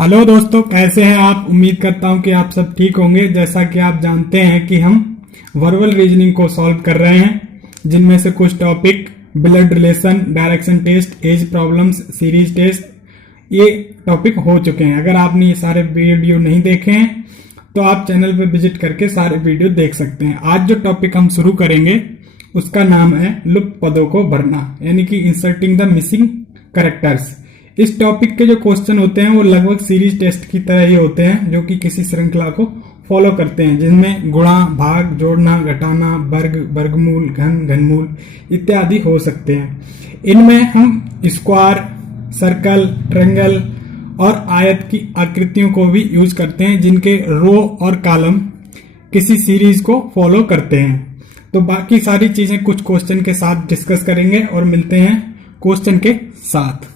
Hello दोस्तों, कैसे हैं आप। उम्मीद करता हूं कि आप सब ठीक होंगे। जैसा कि आप जानते हैं कि हम वर्बल रीजनिंग को सॉल्व कर रहे हैं, जिनमें से कुछ topic blood relation, direction test, age problems, series test, ये टॉपिक हो चुके हैं। अगर आपने ये सारे वीडियो नहीं देखे हैं तो आप चैनल पर विजिट करके सारे वीडियो देख सकते हैं। आज जो टॉपिक हम शुरू करेंगे उसका नाम है लुप्त पदों को भरना, यानी कि इंसर्टिंग द मिसिंग कैरेक्टर्स। इस टॉपिक के जो क्वेश्चन होते हैं वो लगभग सीरीज टेस्ट की तरह ही होते हैं, जो कि किसी श्रृंखला को फॉलो करते हैं, जिनमें गुणा, भाग, जोड़ना, घटाना, वर्ग, वर्गमूल, घन, घनमूल इत्यादि हो सकते हैं। इनमें हम स्क्वायर, सर्कल, ट्रायंगल और आयत की आकृतियों को भी यूज करते हैं, जिनके रो और कॉलम किसी सीरीज को फॉलो करते हैं। तो बाकी सारी चीजें कुछ क्वेश्चन के साथ डिस्कस करेंगे और मिलते हैं क्वेश्चन के साथ।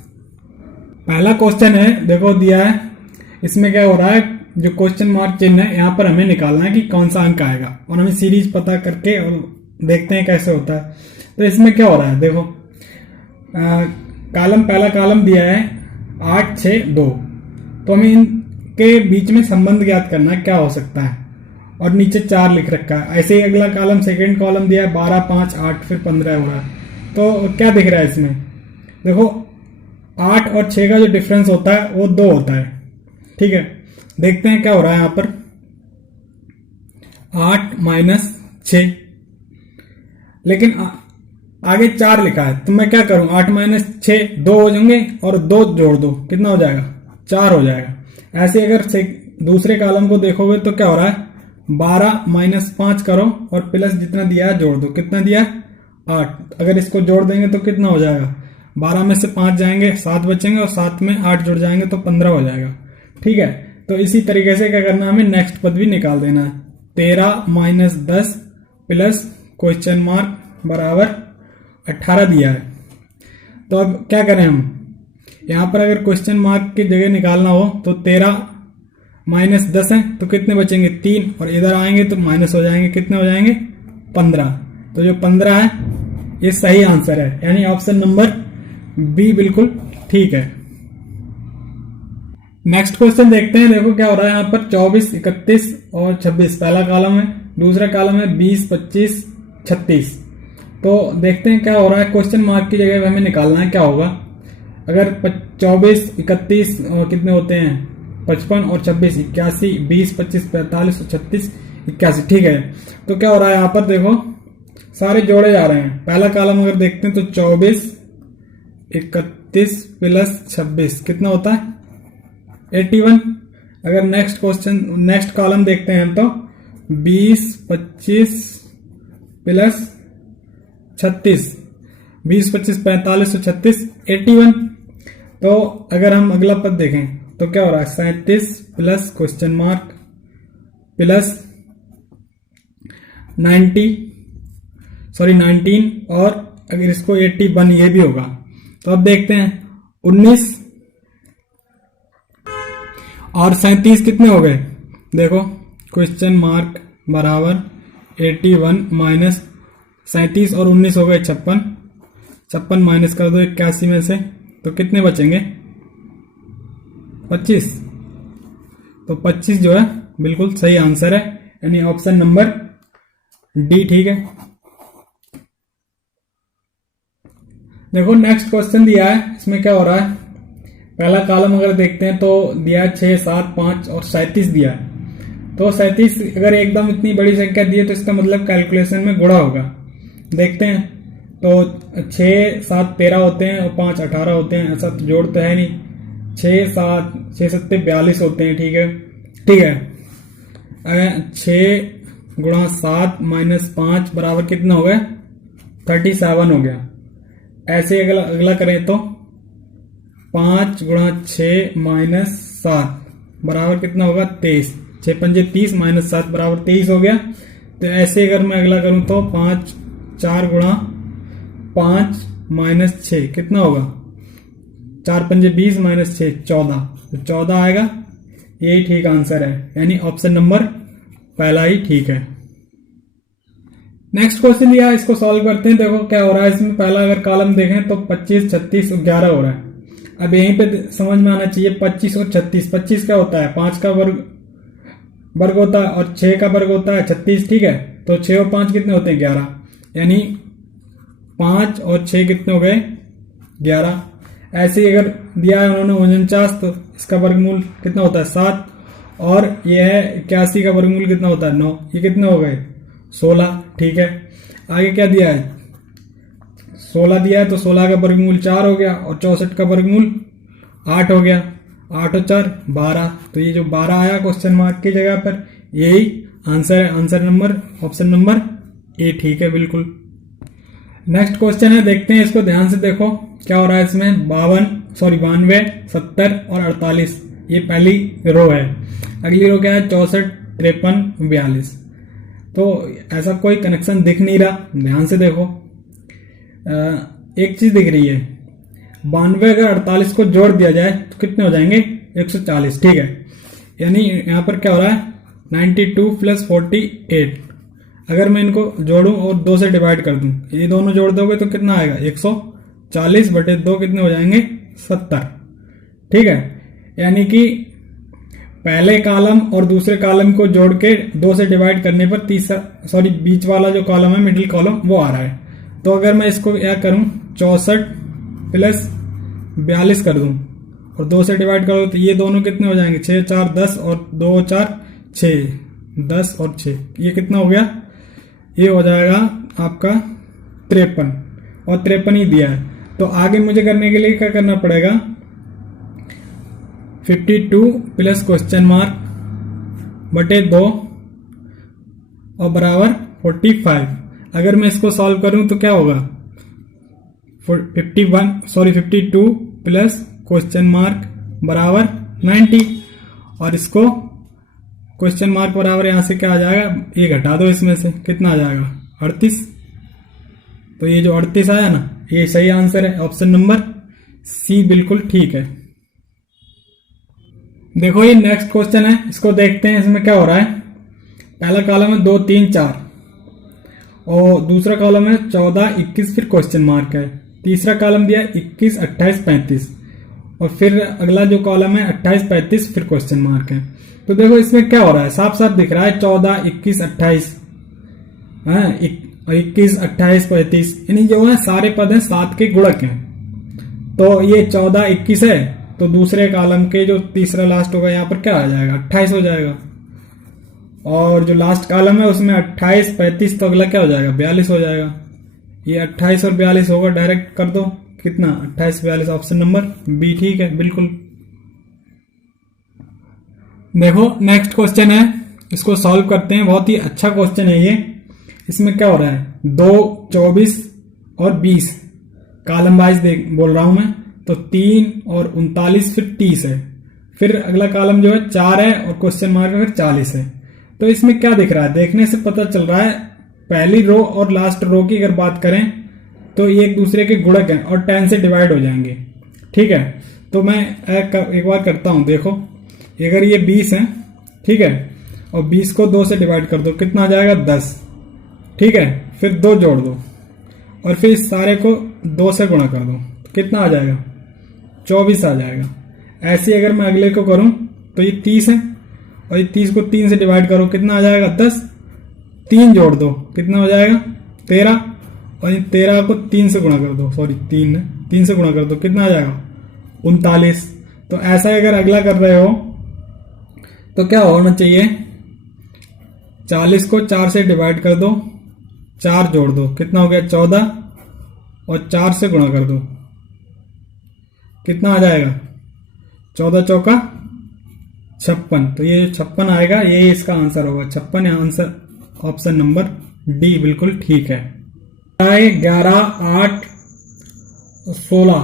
पहला क्वेश्चन है, देखो दिया है। इसमें क्या हो रहा है, जो क्वेश्चन मार्क चिन्ह है यहाँ पर हमें निकालना है कि कौन सा अंक आएगा, और हमें सीरीज पता करके और देखते हैं कैसे होता है। तो इसमें क्या हो रहा है, देखो पहला कॉलम दिया है 8, 6, 2। तो हमें इनके बीच में संबंध ज्ञात करना है, क्या हो सकता है, और नीचे 4 लिख रखा है। ऐसे ही अगला कॉलम, सेकेंड कॉलम दिया है 12, 5, 8, फिर 15 हो रहा है। तो क्या दिख रहा है इसमें, देखो 8 और 6 का जो डिफरेंस होता है वो 2 होता है। ठीक है, देखते हैं क्या हो रहा है यहां पर। 8 माइनस 6, लेकिन आगे 4 लिखा है, तो मैं क्या करूं, 8 माइनस 6 2 हो जाएंगे और 2 जोड़ दो, कितना हो जाएगा, 4 हो जाएगा। ऐसे अगर दूसरे कॉलम को देखोगे तो क्या हो रहा है, 12 माइनस 5 करो और प्लस जितना दिया है जोड़ दो, कितना दिया है 8। अगर इसको जोड़ देंगे तो कितना हो जाएगा, 12 में से 5 जाएंगे, 7 बचेंगे और 7 में 8 जुड़ जाएंगे तो 15 हो जाएगा। ठीक है, तो इसी तरीके से क्या करना है, हमें नेक्स्ट पद भी निकाल देना है। 13 माइनस 10 प्लस क्वेश्चन मार्क बराबर 18 दिया है। तो अब क्या करें हम, यहां पर अगर क्वेश्चन मार्क की जगह निकालना हो तो 13 माइनस 10 है तो कितने बचेंगे, 3, और इधर आएंगे तो माइनस हो जाएंगे, कितने हो जाएंगे 15। तो जो 15 है ये सही आंसर है, यानी ऑप्शन नंबर बी बिल्कुल ठीक है। नेक्स्ट क्वेश्चन देखते हैं। देखो क्या हो रहा है यहाँ पर, 24, 31 और 26 पहला कॉलम है, दूसरा कॉलम है 20, 25, 36। तो देखते हैं क्या हो रहा है। क्वेश्चन मार्क की जगह हमें निकालना है क्या होगा। अगर 24, 31 और कितने होते हैं 55 और 26 81, 20, 25, 45 और 36 81। ठीक है, तो क्या हो रहा है यहाँ पर, देखो सारे जोड़े जा रहे हैं। पहला कॉलम अगर देखते हैं तो 24, 31 प्लस 26 कितना होता है 81। अगर नेक्स्ट कॉलम देखते हैं तो 20, 25 प्लस 36, 20, 25, 45 और 36 81। तो अगर हम अगला पद देखें तो क्या हो रहा है, 37 प्लस क्वेश्चन मार्क प्लस 19 और अगर इसको 81 ये भी होगा। तो अब देखते हैं 19 और 37 कितने हो गए, देखो क्वेश्चन मार्क बराबर 81 माइनस 37 और 19 हो गए 56, 56 माइनस कर दो 81 में से, तो कितने बचेंगे 25। तो 25 जो है बिल्कुल सही आंसर है, यानी ऑप्शन नंबर डी ठीक है। देखो नेक्स्ट क्वेश्चन दिया है, इसमें क्या हो रहा है। पहला कॉलम अगर देखते हैं तो दिया है 6, 7, 5 और 37 दिया है। तो 37 अगर एकदम इतनी बड़ी संख्या दी है तो इसका मतलब कैलकुलेशन में गुणा होगा। देखते हैं तो 6, 7 13 होते हैं और 5 18 होते हैं, ऐसा तो जोड़ तो है नहीं। 6, 7 42 होते हैं। ठीक है, अगर 6 गुणा 7 माइनस 5 बराबर कितना हो गया 37 हो गया। ऐसे अगला करें तो 5 गुणा 6 माइनस 7 बराबर कितना होगा 23, 6 पंजे 30 माइनस 7 बराबर 23 हो गया। तो ऐसे अगर मैं अगला करूं तो 4 गुणा 5 माइनस 6 कितना होगा, 4 पंजे 20 माइनस 6 14, तो 14 आएगा। यही ठीक आंसर है, यानी ऑप्शन नंबर पहला ही ठीक है। नेक्स्ट क्वेश्चन दिया है, इसको सॉल्व करते हैं। देखो क्या हो रहा है इसमें, पहला अगर कॉलम देखें तो 25, 36 और 11 हो रहा है। अब यहीं पे समझ में आना चाहिए 25 और 36। 25 क्या होता है, 5 का वर्ग होता है और 6 का वर्ग होता है 36, ठीक है। तो 6 और 5 कितने होते हैं, 11, यानी 5 और 6 कितने हो गए, 11। ऐसे ही अगर दिया है उन्होंने 49, तो इसका वर्गमूल कितना होता है, 7, और यह है 81 का वर्गमूल कितना होता है, 9। ये कितने हो गए, 16, ठीक है। आगे क्या दिया है, 16 दिया है, तो 16 का वर्गमूल 4 हो गया और 64 का वर्गमूल 8 हो गया। 8 और 4 12, तो ये जो 12 आया क्वेश्चन मार्क की जगह पर, यही आंसर है। Answer number option number A ठीक है, बिल्कुल। नेक्स्ट क्वेश्चन है, देखते हैं इसको ध्यान से, देखो क्या हो रहा है इसमें। 92, 70 और 48, ये पहली रो है। अगली रो क्या है, 64, 53, 42। तो ऐसा कोई कनेक्शन दिख नहीं रहा, ध्यान से देखो। एक चीज दिख रही है, 92 अगर 48 को जोड़ दिया जाए तो कितने हो जाएंगे, 140, ठीक है। यानी यहां पर क्या हो रहा है, 92 + 48। अगर मैं इनको जोड़ूं और 2 से डिवाइड कर दूं, ये दोनों जोड़ दोगे तो कितना आएगा, 140/2 कितने हो जाएंगे, 70, ठीक है। यानी कि पहले कॉलम और दूसरे कॉलम को जोड़ के 2 से डिवाइड करने पर बीच वाला जो कॉलम है, मिडिल कॉलम, वो आ रहा है। तो अगर मैं इसको क्या करूं, 64 + 42 कर दूं और 2 से डिवाइड करो तो ये दोनों कितने हो जाएंगे, 6 4 10 और 2 4 6, 10 और 6, ये कितना हो गया, ये हो जाएगा आपका 53, और 53 ही दिया है। तो आगे मुझे करने के लिए क्या करना पड़ेगा, 52 + क्वेश्चन मार्क बटे 2 और बराबर 45। अगर मैं इसको सॉल्व करूं तो क्या होगा, 52 + क्वेश्चन मार्क बराबर 90, और इसको क्वेश्चन मार्क बराबर यहां से क्या आ जाएगा, ये घटा दो इसमें से, कितना आ जाएगा, 38। तो ये जो 38 आया ना, ये सही आंसर है, ऑप्शन नंबर सी बिल्कुल ठीक है। देखो ये नेक्स्ट क्वेश्चन है, इसको देखते हैं। इसमें क्या हो रहा है, पहला कॉलम है 2 3 4 और दूसरा कॉलम है 14 21, फिर क्वेश्चन मार्क है। तीसरा कॉलम दिया 21 28 35, और फिर अगला जो कॉलम है 28 35, फिर क्वेश्चन मार्क है। तो देखो इसमें क्या हो रहा है, साफ साफ दिख रहा है 14 21 28, 21 28 35, यानी जो है सारे पद हैं 7 के गुणक हैं। तो ये 14 21 है, तो दूसरे कॉलम के जो तीसरा लास्ट होगा यहाँ पर क्या आ जाएगा, 28 हो जाएगा। और जो लास्ट कॉलम है उसमें 28 35, तो अगला क्या हो जाएगा, 42 हो जाएगा। ये 28 और 42 होगा, डायरेक्ट कर दो, कितना 28 42, ऑप्शन नंबर बी ठीक है, बिल्कुल। देखो नेक्स्ट क्वेश्चन है, इसको सॉल्व करते हैं। बहुत ही अच्छा क्वेश्चन है ये। इसमें क्या हो रहा है, 2 24 और 20 कॉलम वाइज बोल रहा हूं मैं, तो 3 और 39 फिर 30 है। फिर अगला कॉलम जो है 4 है और क्वेश्चन मार्क फिर 40 है। तो इसमें क्या दिख रहा है, देखने से पता चल रहा है पहली रो और लास्ट रो की अगर बात करें तो ये एक दूसरे के गुणक हैं और 10 से डिवाइड हो जाएंगे, ठीक है। तो मैं एक बार करता हूं, देखो अगर ये 20 है, ठीक है, और 20 को 2 से डिवाइड कर दो, कितना आ जाएगा, 10, ठीक है। फिर 2 जोड़ दो और फिर इस सारे को 2 से गुणा कर दो, कितना आ जाएगा, 24 आ जाएगा। ऐसे अगर मैं अगले को करूं तो ये 30 है, और ये 30 को 3 से डिवाइड करो, कितना आ जाएगा, 10। 3 जोड़ दो, कितना हो जाएगा, 13, और ये 13 को 3 से गुणा कर दो, 3 से गुणा कर दो, कितना आ जाएगा, 39। तो ऐसा अगर अगला कर रहे हो तो क्या होना चाहिए, 40 को 4 से डिवाइड कर दो, 4 जोड़ दो, कितना हो गया, 14, और 4 से गुणा कर दो, कितना आ जाएगा, 14 चौका 56। तो ये 56 आएगा, यही इसका आंसर होगा, 56 आंसर, ऑप्शन नंबर डी बिल्कुल ठीक है। 11 8 16,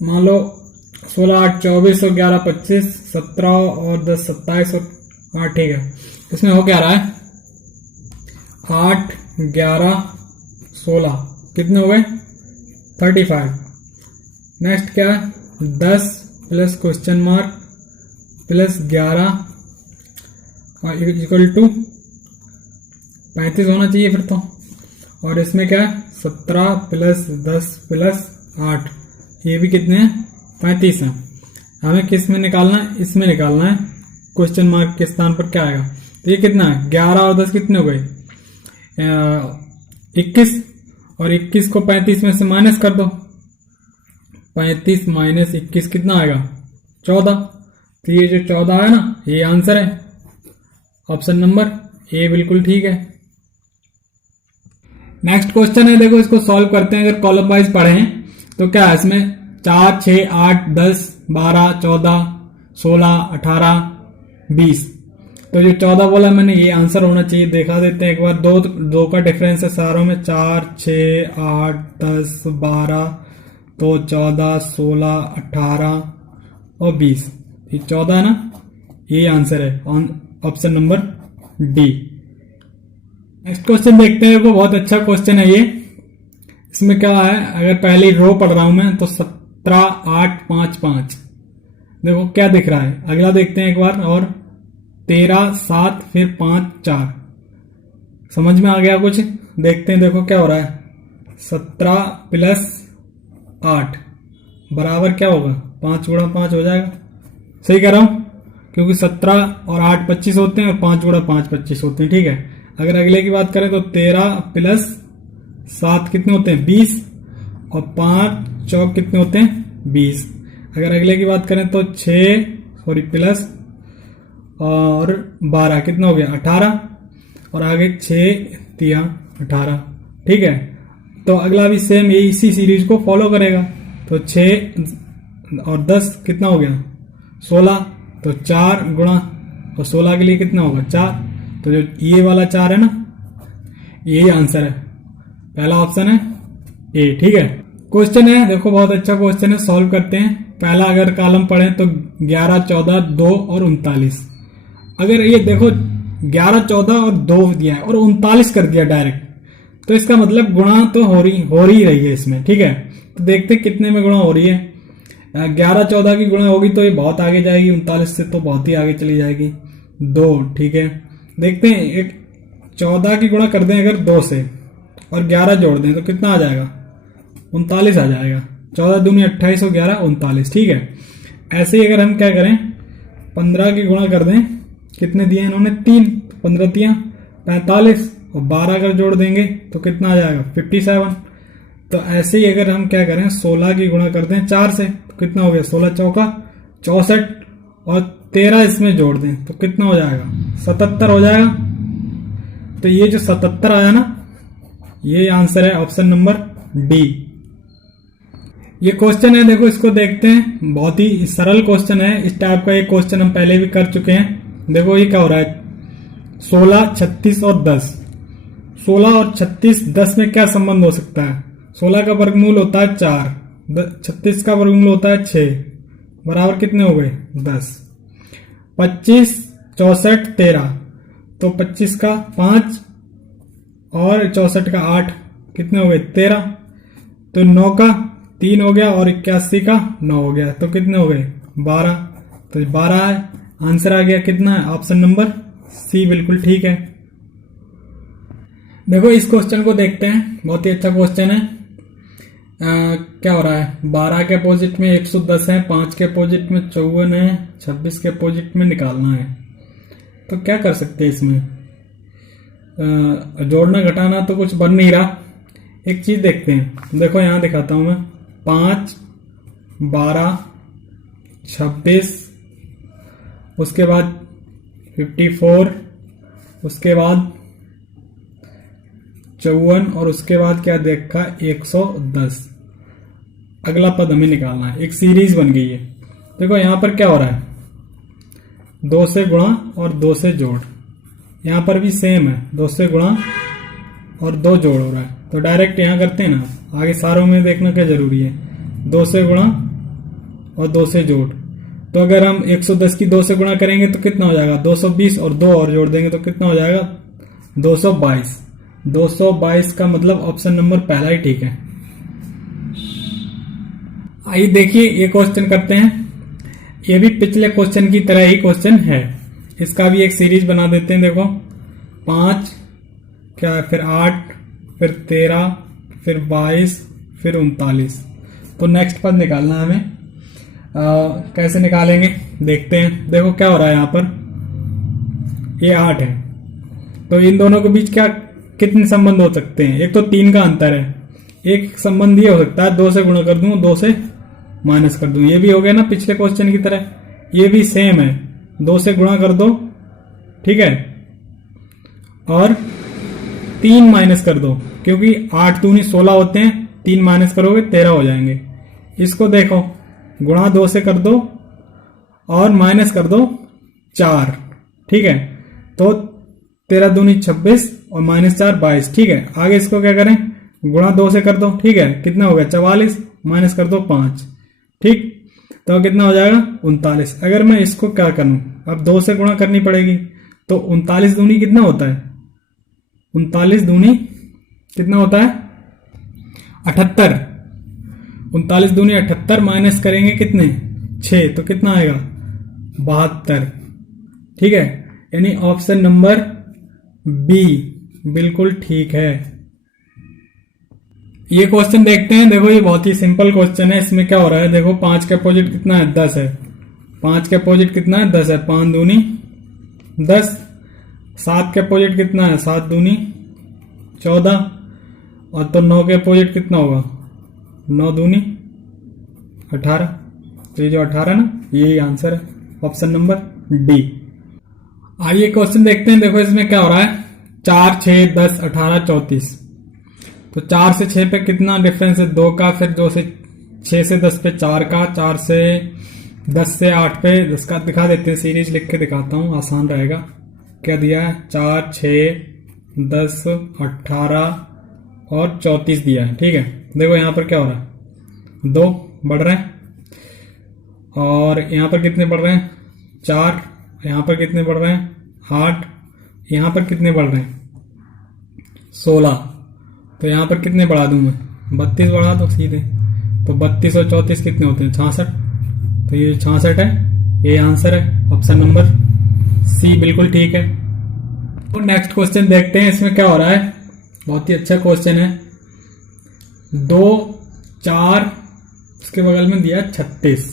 मान लो 16 8 24 और 11 25, 17 और 10 27 और 8, ठीक है। इसमें हो क्या रहा है, 8 11 16 कितने हो गए, 35। नेक्स्ट क्या है, 10 + क्वेश्चन मार्क + 11 इक्वल टू 35 होना चाहिए फिर तो। और इसमें क्या है, 17 प्लस 10 प्लस 8, ये भी कितने हैं 35 हैं। हमें किस में निकालना है, इसमें निकालना है। क्वेश्चन मार्क के स्थान पर क्या आएगा, तो ये कितना है 11 और 10 कितने हो गए 21, और 21 को 35 में से माइनस कर दो, 35 माइनस 21 कितना आएगा 14। तो ये जो 14 है ना, ये आंसर है, ऑप्शन नंबर ए बिल्कुल ठीक है। नेक्स्ट क्वेश्चन है, देखो इसको सॉल्व करते हैं। अगर कॉलम वाइज पढ़े तो क्या है इसमें 4, 6, 8, 10, 12, 14, 16, 18, 20। तो जो 14 बोला मैंने ये आंसर होना चाहिए। देखा देते हैं एक बार, दो का डिफरेंस है सारों में, 4, 6, 8, 10, 12, तो 14, 16, 18 और 20। ये 14 है ना, ये आंसर है option number D. Next question देखते हैं, वो बहुत अच्छा क्वेश्चन है ये। इसमें क्या है, अगर पहली रो पढ़ रहा हूं मैं तो 17, 8, 5, 5, देखो क्या दिख रहा है। अगला देखते हैं एक बार, और 13, 7, फिर 5, 4। समझ में आ गया कुछ, देखते हैं देखो क्या हो रहा है। 17 प्लस 8 बराबर क्या होगा 5 गुणा 5 हो जाएगा। सही कह रहा हूं, क्योंकि 17 और 8 25 होते हैं, और 5 गुणा 5 25 होते हैं। ठीक है, अगर अगले की बात करें तो 13 प्लस 7 कितने होते हैं 20, और 5 चौक कितने होते हैं 20। अगर अगले की बात करें तो 6 प्लस और 12 कितना हो गया 18, और आगे 6 3 18। ठीक है, तो अगला भी सेम इसी सीरीज को फॉलो करेगा। तो 6 और 10 कितना हो गया 16, तो 4 गुणा, और 16 के लिए कितना होगा 4। तो जो ये वाला 4 है ना, यही आंसर है, पहला ऑप्शन है ए। ठीक है, क्वेश्चन है देखो बहुत अच्छा क्वेश्चन है, सॉल्व करते हैं। पहला अगर कॉलम पढ़े तो 11, 14, 2 और 39। अगर ये देखो 11, 14 और 2 दिया है और 39 कर दिया डायरेक्ट, तो इसका मतलब गुणा तो हो रही है इसमें। ठीक है, तो देखते हैं कितने में गुणा हो रही है। 11, 14 की गुणा होगी तो ये बहुत आगे जाएगी, 39 से तो बहुत ही आगे चली जाएगी 2। ठीक है, देखते हैं, एक 14 की गुणा कर दें अगर 2 से, और 11 जोड़ दें तो कितना आ जाएगा 39 आ जाएगा। 14 दूनी 28 और 11 39। ठीक है, ऐसे ही अगर हम क्या करें 15 की गुणा कर दें, कितने दिए इन्होंने 3, 15 3 45, और 12 अगर जोड़ देंगे तो कितना आ जाएगा 57। तो ऐसे ही अगर हम क्या करें 16 की गुणा कर दें 4 से, तो कितना हो गया 16 चौका 64, और 13 इसमें जोड़ दें तो कितना हो जाएगा 77 हो जाएगा। तो ये जो 77 आया ना, ये आंसर है ऑप्शन नंबर डी। ये क्वेश्चन है देखो, इसको देखते हैं, बहुत ही सरल क्वेश्चन है। इस टाइप का एक क्वेश्चन हम पहले भी कर चुके हैं। देखो ये क्या हो रहा है 16, 36 और 10। 16 और 36, 10 में क्या संबंध हो सकता है। 16 का वर्गमूल होता है 4, 36 का वर्गमूल होता है 6, बराबर कितने हो गए 10। 25, 64, 13, तो 25 का 5 और 64 का 8 कितने हो गए 13। तो 9 का 3 हो गया, और 81 का 9 हो गया, तो कितने हो गए 12। तो 12 है, आंसर आ गया कितना है ऑप्शन नंबर सी बिल्कुल ठीक है। देखो इस क्वेश्चन को देखते हैं, बहुत ही अच्छा क्वेश्चन है। क्या हो रहा है 12 के अपोजिट में 110 है, 5 के अपोजिट में 54 है, 26 के अपोजिट में निकालना है। तो क्या कर सकते हैं इसमें, जोड़ना घटाना तो कुछ बन नहीं रहा। एक चीज देखते हैं, देखो यहां दिखाता हूं मैं 5, 12, 26, उसके बाद 54, उसके बाद 54, और उसके बाद क्या देखा 110। अगला पद हमें निकालना है, एक सीरीज बन गई है। देखो यहां पर क्या हो रहा है 2 से गुणा और 2 से जोड़, यहां पर भी सेम है, 2 से गुणा और 2 जोड़ हो रहा है। तो डायरेक्ट यहां करते हैं ना, आगे सारों में देखना क्या जरूरी है, 2 से गुणा और 2 से जोड़। तो अगर हम 110 की 2 से गुणा करेंगे तो कितना हो जाएगा 220, और 2 और जोड़ देंगे तो कितना हो जाएगा 222। 222 का मतलब ऑप्शन नंबर पहला ही ठीक है। आइए देखिए ये क्वेश्चन करते हैं। ये भी पिछले क्वेश्चन की तरह ही क्वेश्चन है, इसका भी एक सीरीज बना देते हैं। देखो 5 क्या, फिर 8, फिर 13, फिर 22, फिर 39। तो नेक्स्ट पद निकालना है हमें। कैसे निकालेंगे देखते हैं। देखो क्या हो रहा है यहाँ पर, ये 8 है, तो इन दोनों के बीच क्या कितने संबंध हो सकते हैं? एक तो 3 का अंतर है, एक संबंध ये हो सकता है 2 से गुणा कर दूं, 2 से माइनस कर दूं। ये भी हो गया ना पिछले क्वेश्चन की तरह, ये भी सेम है, 2 से गुणा कर दो, ठीक है, और 3 माइनस कर दो, क्योंकि 8 दूनी 16 होते हैं, 3 माइनस करोगे 13 हो जाएंगे। इसको देखो, गुणा 2 से कर दो और माइनस कर दो 4, ठीक है, तो 13 दूनी 26 और माइनस 4 22, ठीक है। आगे इसको क्या करें, गुणा 2 से कर दो, ठीक है, कितना हो गया 44, माइनस कर दो 5, ठीक, तो कितना हो जाएगा 39। अगर मैं इसको क्या करूं, अब 2 से गुणा करनी पड़ेगी, तो 39 दूनी कितना होता है, 39 दूनी कितना होता है 78, 39 दूनी 78, माइनस करेंगे कितने 6, तो कितना आएगा 72, ठीक है। यानी ऑप्शन नंबर बी बिल्कुल ठीक है। ये क्वेश्चन देखते हैं। देखो ये बहुत ही सिंपल क्वेश्चन है। इसमें क्या हो रहा है, देखो 5 के अपोजिट कितना है 10 है, 5 के अपोजिट कितना है 10 है, 5 दूनी 10। 7 के अपोजिट कितना है 7 दूनी 14, और तो 9 के अपोजिट कितना होगा 9 दूनी 18। तो ये जो 18 ना, यही आंसर है, ऑप्शन नंबर डी। आइए क्वेश्चन देखते हैं। देखो इसमें क्या हो रहा है, 4, 6, 10, 18, 34। तो 4 से 6 पे कितना डिफरेंस है 2 का, फिर 2 से 6 से 10 पे 4 का, 4 से 10 से 8 पे 10 का। दिखा देते हैं, सीरीज लिख के दिखाता हूं, आसान रहेगा। क्या दिया है 4, 6, 10, 18 और 34 दिया है, ठीक है। देखो यहां पर क्या हो रहा है, 2 बढ़ रहे हैं, और यहां पर कितने बढ़ रहे हैं 4, यहां पर कितने बढ़ रहे हैं 8, यहां पर कितने बढ़ रहे हैं 16। तो यहां पर कितने बढ़ा दूं मैं 32 बढ़ा दो सीधे, तो 32 और 34 कितने होते हैं 66। तो ये 66 है, ये आंसर है, ऑप्शन नंबर सी बिल्कुल ठीक है। तो नेक्स्ट क्वेश्चन देखते हैं। इसमें क्या हो रहा है, बहुत ही अच्छा क्वेश्चन है। 2, 4, उसके बगल में दिया 36,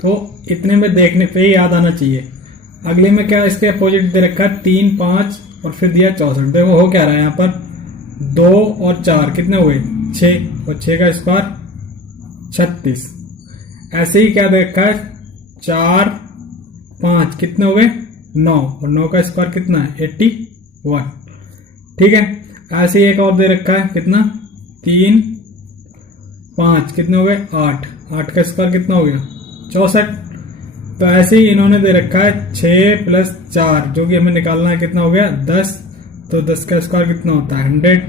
तो इतने में देखने पे ही याद आना चाहिए। अगले में क्या इसके अपोजिट दे रखा है 3, 5 और फिर दिया 64। देखो हो क्या रहा है यहाँ पर, 2 और 4 कितने हुए 6, और 6 का स्क्वायर 36। ऐसे ही क्या दे रखा है 4, 5 कितने हो गए 9, और 9 का स्क्वायर कितना है 81, ठीक है। ऐसे ही एक और दे रखा है कितना 3, 5 कितने हो गए 8, 8 का स्क्वायर कितना हो गया 64। तो ऐसे ही इन्होंने दे रखा है 6 + 4, जो कि हमें निकालना है कितना हो गया 10। तो 10 का स्क्वायर कितना होता है 100।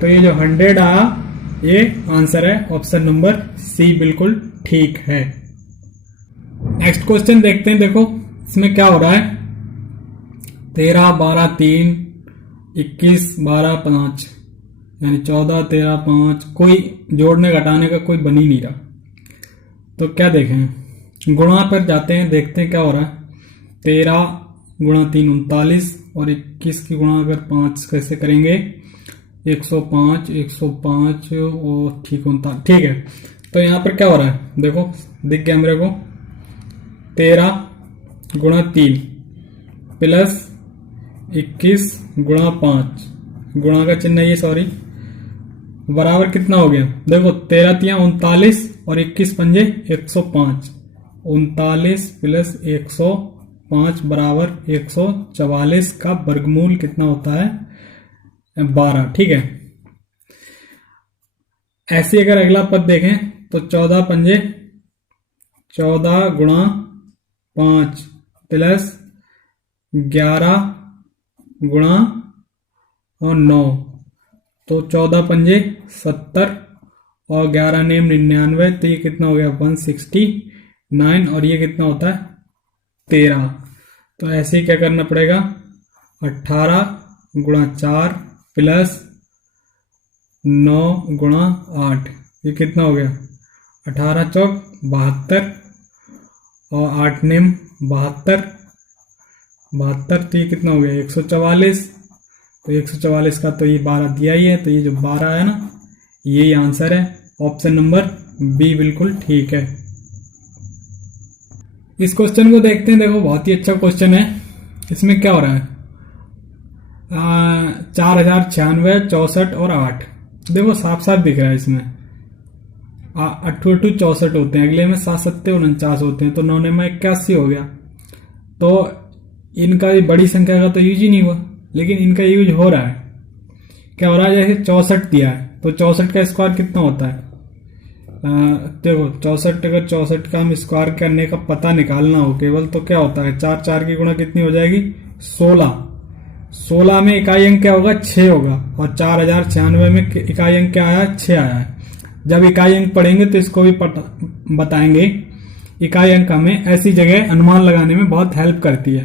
तो ये जो 100 आया ये आंसर है, ऑप्शन नंबर सी बिल्कुल ठीक है। नेक्स्ट क्वेश्चन देखते हैं। देखो इसमें क्या हो रहा है, 13, 12, 3, 21, 12, 5, यानी 14, 13, 5, कोई जोड़ने घटाने का कोई बन ही नहीं रहा। तो क्या देखें, गुणा पर जाते हैं, देखते हैं क्या हो रहा है। 13 गुणा 3 39, और 21 की गुणा अगर 5 कैसे करेंगे 105, 105 और ठीक 39, ठीक है। तो यहां पर क्या हो रहा है, देखो दिख गया मेरे को, 13 गुणा 3 प्लस 21 गुणा 5, गुणा का चिन्ह ये सॉरी, बराबर कितना हो गया। देखो 13 तिया 39 और 21 पंजे 105, 39 प्लस 105 बराबर 144 का वर्गमूल कितना होता है 12, ठीक है। ऐसे अगर अगला पद देखें तो 14 पंजे 14 गुणा 5 प्लस 11 गुणा और 9, तो 14 पंजे 70 और 11 नेम 99, तो ये कितना हो गया 169, और ये कितना होता है 13। तो ऐसे ही क्या करना पड़ेगा 18 गुणा 4 प्लस 9 गुणा 8, ये कितना हो गया 18 चौक 72 और 8 नेम 72, तो ये कितना हो गया 144। तो 144 का तो ये 12 दिया ही है, तो ये जो 12 है ना यही आंसर है, ऑप्शन नंबर बी बिल्कुल ठीक है। इस क्वेश्चन को देखते हैं, देखो बहुत ही अच्छा क्वेश्चन है। इसमें क्या हो रहा है, 4096, 64 और 8, देखो साफ साफ दिख रहा है। इसमें 8 8 64 होते हैं, अगले में 7 7 49 होते हैं, तो 9 में 81 हो गया। तो इनका बड़ी संख्या का तो यूज ही नहीं हुआ, लेकिन इनका यूज हो रहा है। क्या हो रहा है, जैसे 64 दिया है तो 64 का स्क्वायर कितना होता है, देखो 64, अगर 64 का हम स्क्वायर करने का पता निकालना हो केवल, तो क्या होता है, 4 4 की गुणा कितनी हो जाएगी, 16। 16 में इकाई अंक क्या होगा, 6 होगा, और 4096 में इकाई अंक क्या आया, 6 आया है। जब इकाई अंक पढ़ेंगे तो इसको भी बताएंगे। इकाई अंक हमें ऐसी जगह अनुमान लगाने में बहुत हेल्प करती है।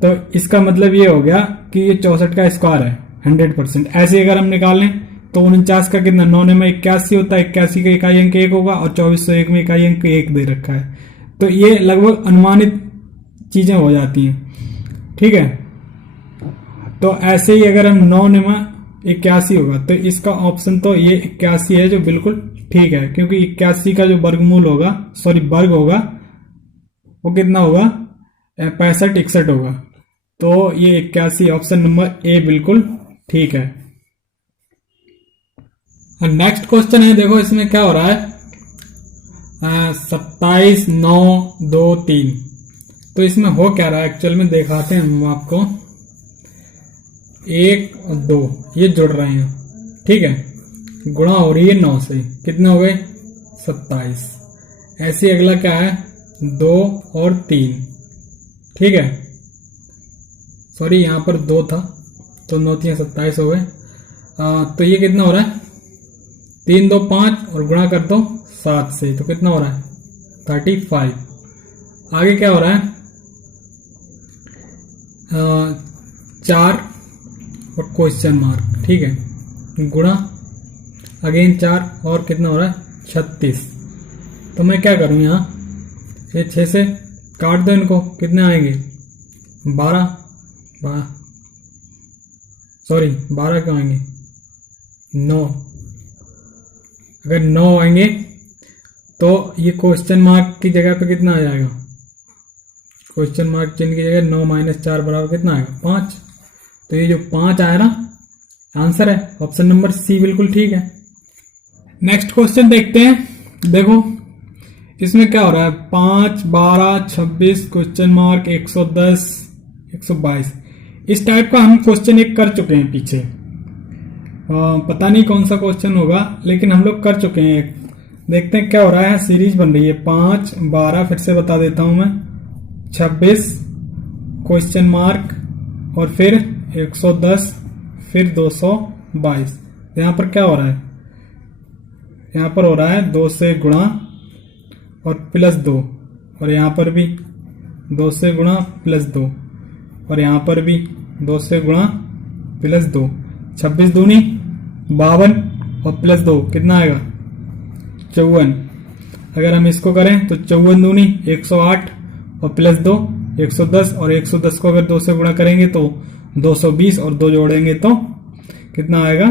तो इसका मतलब ये हो गया कि ये 64 का स्क्वायर है 100%। ऐसे अगर हम निकाल लें तो 49 का कितना, 9 में 81 होता है, 81 का इकाई अंक 1 होगा, और 2401 में इकाई अंक 1 दे रखा है। तो ये लगभग अनुमानित चीजें हो जाती हैं, ठीक है। तो ऐसे ही अगर हम 9 में 81 होगा, तो इसका ऑप्शन तो ये 81 है जो बिल्कुल ठीक है, क्योंकि 81 का जो वर्गमूल होगा, सॉरी वर्ग होगा, वो कितना होगा, 65 61 होगा। तो ये 81 ऑप्शन नंबर ए बिल्कुल ठीक है। और नेक्स्ट क्वेश्चन है, देखो इसमें क्या हो रहा है, 27 9 2 3। तो इसमें हो क्या रहा है एक्चुअल में, दिखाते हैं हम आपको। 1 और 2 ये जुड़ रहे हैं, ठीक है, गुणा हो रही है 9 से, कितने हो गए, 27। ऐसे अगला क्या है, 2 और 3, ठीक है, सॉरी यहां पर 2 था, तो 9 3 27 हो गए। तो ये कितना हो रहा है, 3 2 5 और गुणा कर दो 7 से, तो कितना हो रहा है, 35। आगे क्या हो रहा है, 4 और क्वेश्चन मार्क, ठीक है, गुणा अगेन 4 और कितना हो रहा है, 36। तो मैं क्या करूं यहाँ, ये 6 से काट दो इनको, कितने आएंगे, 12 सॉरी 12 क्यों आएंगे, 9। अगर 9 आएंगे तो ये क्वेश्चन मार्क की जगह पे कितना आ जाएगा, क्वेश्चन मार्क चिन्ह की जगह 9 - 4 बराबर कितना आएगा, 5। तो ये जो 5 आया ना, आंसर है ऑप्शन नंबर सी बिल्कुल ठीक है। नेक्स्ट क्वेश्चन देखते हैं, देखो इसमें क्या हो रहा है, 5 12 26 क्वेश्चन मार्क 110 122। इस टाइप का हम क्वेश्चन एक कर चुके हैं पीछे, पता नहीं कौन सा क्वेश्चन होगा, लेकिन हम लोग कर चुके हैं। देखते हैं क्या हो रहा है, सीरीज बन रही है 5 12, फिर से बता देता हूं मैं, 26 क्वेश्चन मार्क और फिर 110 फिर 222। यहां पर क्या हो रहा है, यहां पर हो रहा है 2 से गुणा और +2, और यहां पर भी 2 से गुणा +2, और यहां पर भी 2 से गुणा +2। 26 दूनी 52 और +2 कितना आएगा, 54। अगर हम इसको करें तो 54 दूनी 108 और +2 110, और 110 को अगर 2 से गुणा करेंगे तो 220, और 2 जोड़ेंगे तो कितना आएगा,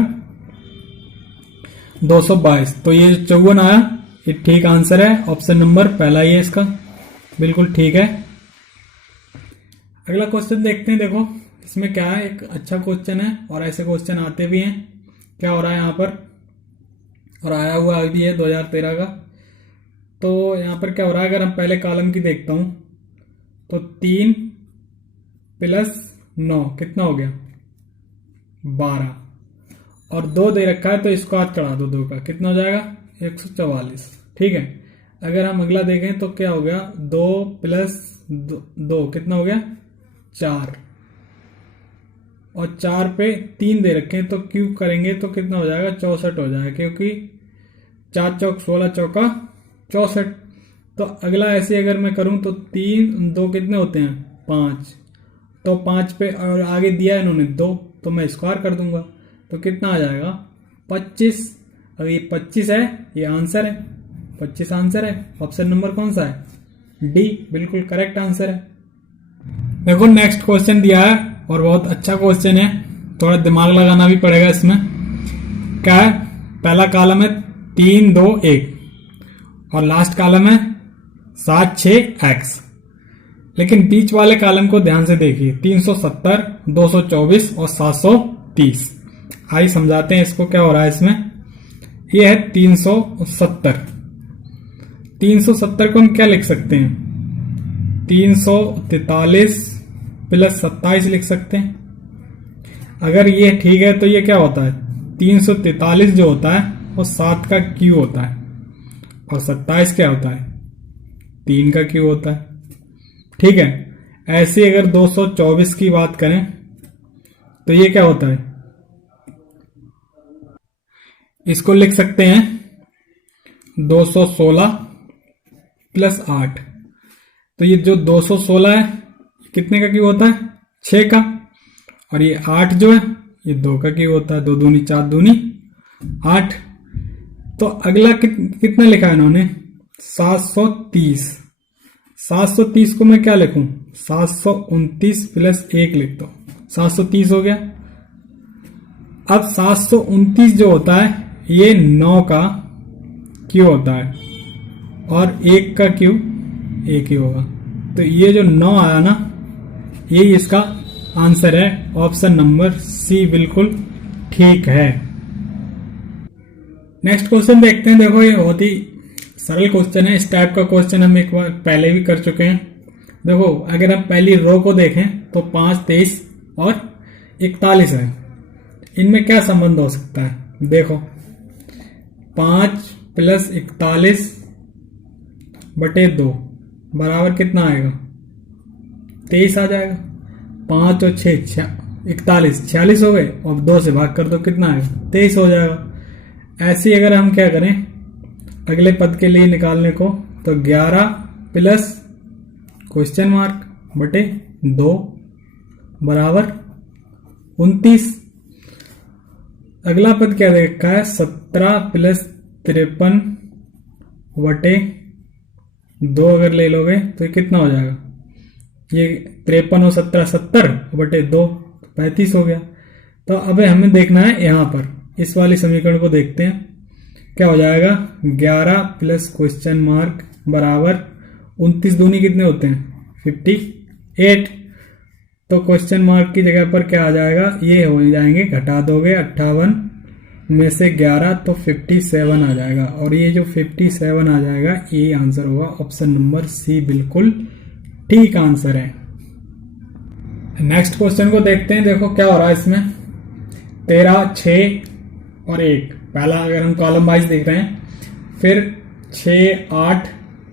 222। तो ये 54 आया, ये ठीक आंसर है, ऑप्शन नंबर पहला ही है इसका, बिल्कुल ठीक है। अगला क्वेश्चन देखते हैं, देखो इसमें क्या है, एक अच्छा क्वेश्चन है, और ऐसे क्वेश्चन आते भी हैं। क्या हो रहा है यहाँ पर, और आया हुआ भी है 2013 का। तो यहाँ पर क्या हो रहा है, अगर हम पहले कॉलम की देखता हूं तो 3 + 9 कितना हो गया, 12, और 2 दे रखा है तो इसको हाथ चढ़ा दो 2 का, कितना हो जाएगा, 144, ठीक है। अगर हम अगला देखें तो क्या हो गया, 2 + 2 कितना हो गया, 4, और 4 पे 3 दे रखे हैं, तो क्यूब करेंगे तो कितना हो जाएगा, 64 हो जाएगा, क्योंकि 4 चौक 16 चौका 64। तो अगला ऐसे अगर मैं करूं तो 3 2 कितने होते हैं, 5, तो 5 पे और आगे दिया है इन्होंने 2, तो मैं स्क्वायर कर दूंगा, तो कितना आ जाएगा, 25। अगर ये 25 है, ये आंसर है, 25 आंसर है। ऑप्शन नंबर कौन सा है, डी बिल्कुल करेक्ट आंसर है। देखो नेक्स्ट क्वेश्चन दिया है, और बहुत अच्छा क्वेश्चन है, थोड़ा दिमाग लगाना भी पड़ेगा इसमें। क्या है, पहला कॉलम है 3 2 1 और लास्ट कॉलम है 7 6 x। लेकिन बीच वाले कॉलम को ध्यान से देखिए, 370 224 और 730। आइए समझाते हैं इसको क्या हो रहा है इसमें। ये है 370। 370 को हम क्या लिख सकते हैं, 343 प्लस 27 लिख सकते हैं। अगर ये ठीक है तो ये क्या होता है, 343 जो होता है वो 7 का क्यू होता है और 27 क्या होता है, 3 का क्यू होता है। ठीक है। ऐसे अगर 224 की बात करें तो ये क्या होता है, इसको लिख सकते हैं 216 प्लस 8। तो ये जो 216 है कितने का क्यू होता है, 6 का, और ये 8 जो है ये 2 का क्यू होता है। 2 दूनी 4 दूनी 8। तो अगला कितना लिखा है इन्होंने, 730। 730 को मैं क्या लिखूं, 729 प्लस 1 लिख दो, 730 हो गया। अब 729 जो होता है ये 9 का क्यू होता है और 1 का क्यू 1 ही होगा। तो ये जो 9 आया ना, ये इसका आंसर है। ऑप्शन नंबर सी बिल्कुल ठीक है। नेक्स्ट क्वेश्चन देखते हैं। देखो ये बहुत ही सरल क्वेश्चन है। इस टाइप का क्वेश्चन हम एक बार पहले भी कर चुके हैं। देखो अगर आप पहली रो को देखें तो 5 23 और 41 है। इनमें क्या संबंध हो सकता है, देखो 5 प्लस 41 बटे 2 बराबर कितना आएगा, 23 आ जाएगा। 5 और 6 41 46 हो गए और 2 से भाग कर दो कितना आएगा, 23 हो जाएगा। ऐसे अगर हम क्या करें अगले पद के लिए निकालने को, तो 11 प्लस क्वेश्चन मार्क बटे 2 बराबर 29। अगला पद क्या देखा है, 17 प्लस 53 बटे 2 अगर ले लोगे तो ये कितना हो जाएगा, ये 53 और 17 70 बटे 2 35 हो गया। तो अब हमें देखना है यहां पर इस वाली समीकरण को देखते हैं क्या हो जाएगा। 11 प्लस क्वेश्चन मार्क बराबर 29 दूनी कितने होते हैं 58। तो क्वेश्चन मार्क की जगह पर क्या आ जाएगा, ये हो जाएंगे, घटा दोगे 58 में से 11 तो 57 आ जाएगा। और ये जो 57 आ जाएगा ये आंसर होगा। ऑप्शन नंबर सी बिल्कुल ठीक आंसर है। नेक्स्ट क्वेश्चन को देखते हैं। देखो क्या हो रहा है इसमें, 13 6 और 1। पहला अगर हम कॉलम वाइज देख रहे हैं, फिर 6 8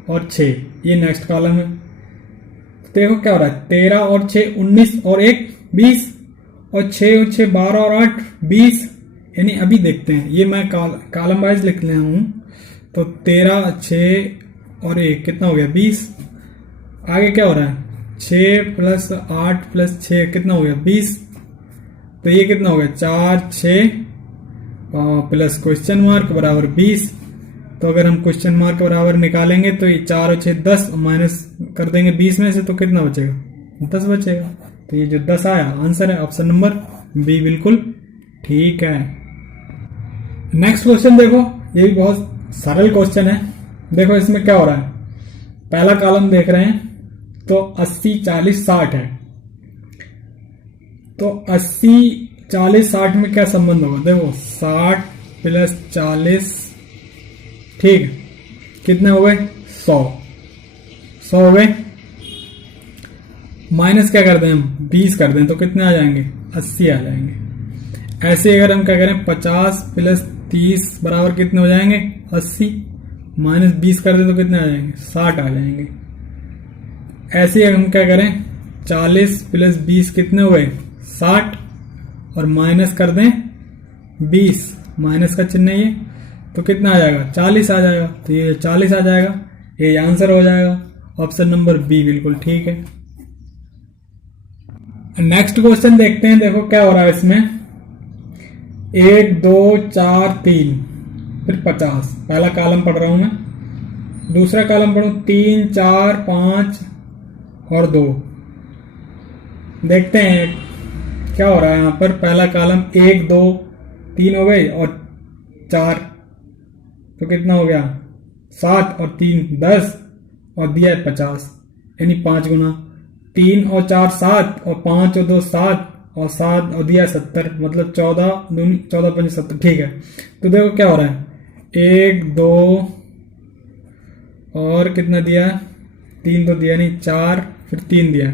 और 6 ये नेक्स्ट कॉलम है। देखो क्या हो रहा है, 13 और 6 19 और 1 20 और 6 और 6 12 और 8 20। यानी अभी देखते हैं, ये मैं कॉलम वाइज लिख रहा हूं। तो 13 6 और 1 कितना हो गया 20। आगे क्या हो रहा है, 6 प्लस 8 प्लस 6 कितना हो गया 20। तो ये कितना हो गया 4 6 प्लस क्वेश्चन मार्क बराबर 20। तो अगर हम क्वेश्चन मार्क बराबर निकालेंगे तो ये 4 और 6 10 माइनस कर देंगे 20 में से, तो कितना बचेगा 10 बचेगा। तो ये जो 10 आया आंसर है। ऑप्शन नंबर बी बिल्कुल ठीक है। नेक्स्ट क्वेश्चन देखो, ये भी बहुत सरल क्वेश्चन है। देखो इसमें क्या हो रहा है, पहला कॉलम देख रहे हैं तो 80 40 60 है। तो 80 40 60 में क्या संबंध होगा, देखो 60 प्लस 40 ठीक कितने हो गए 100 हो गए। माइनस क्या कर दें हम 20 कर दें तो कितने आ जाएंगे 80 आ जाएंगे। ऐसे अगर हम क्या करें 50 प्लस 30 बराबर कितने हो जाएंगे 80, माइनस 20 कर दें तो कितने आ जाएंगे 60 आ जाएंगे। ऐसे हम क्या करें 40 प्लस 20 कितने हो गए 60 और माइनस कर दें 20, माइनस का चिन्ह ये, तो कितना आ जाएगा 40 आ जाएगा। तो ये 40 आ जाएगा, ये आंसर हो जाएगा। ऑप्शन नंबर बी बिल्कुल ठीक है। नेक्स्ट क्वेश्चन देखते हैं। देखो क्या हो रहा है इसमें, 1 2 4 3 फिर 50। पहला कॉलम पढ़ रहा हूं मैं, दूसरा कॉलम पढ़ू 3 4 5 और 2। देखते हैं क्या हो रहा है यहाँ पर। पहला कॉलम 1 2 3 हो गए और 4, तो कितना हो गया 7 और 3 10 और दिया है 50, यानी 5 गुना 3 और 4 7 और 5 और 2 7 और 7 और दिया 70, मतलब 14 5 70। ठीक है, तो देखो क्या हो रहा है 1 2 और कितना दिया 3 तो दिया नहीं 4 फिर 3 दिया,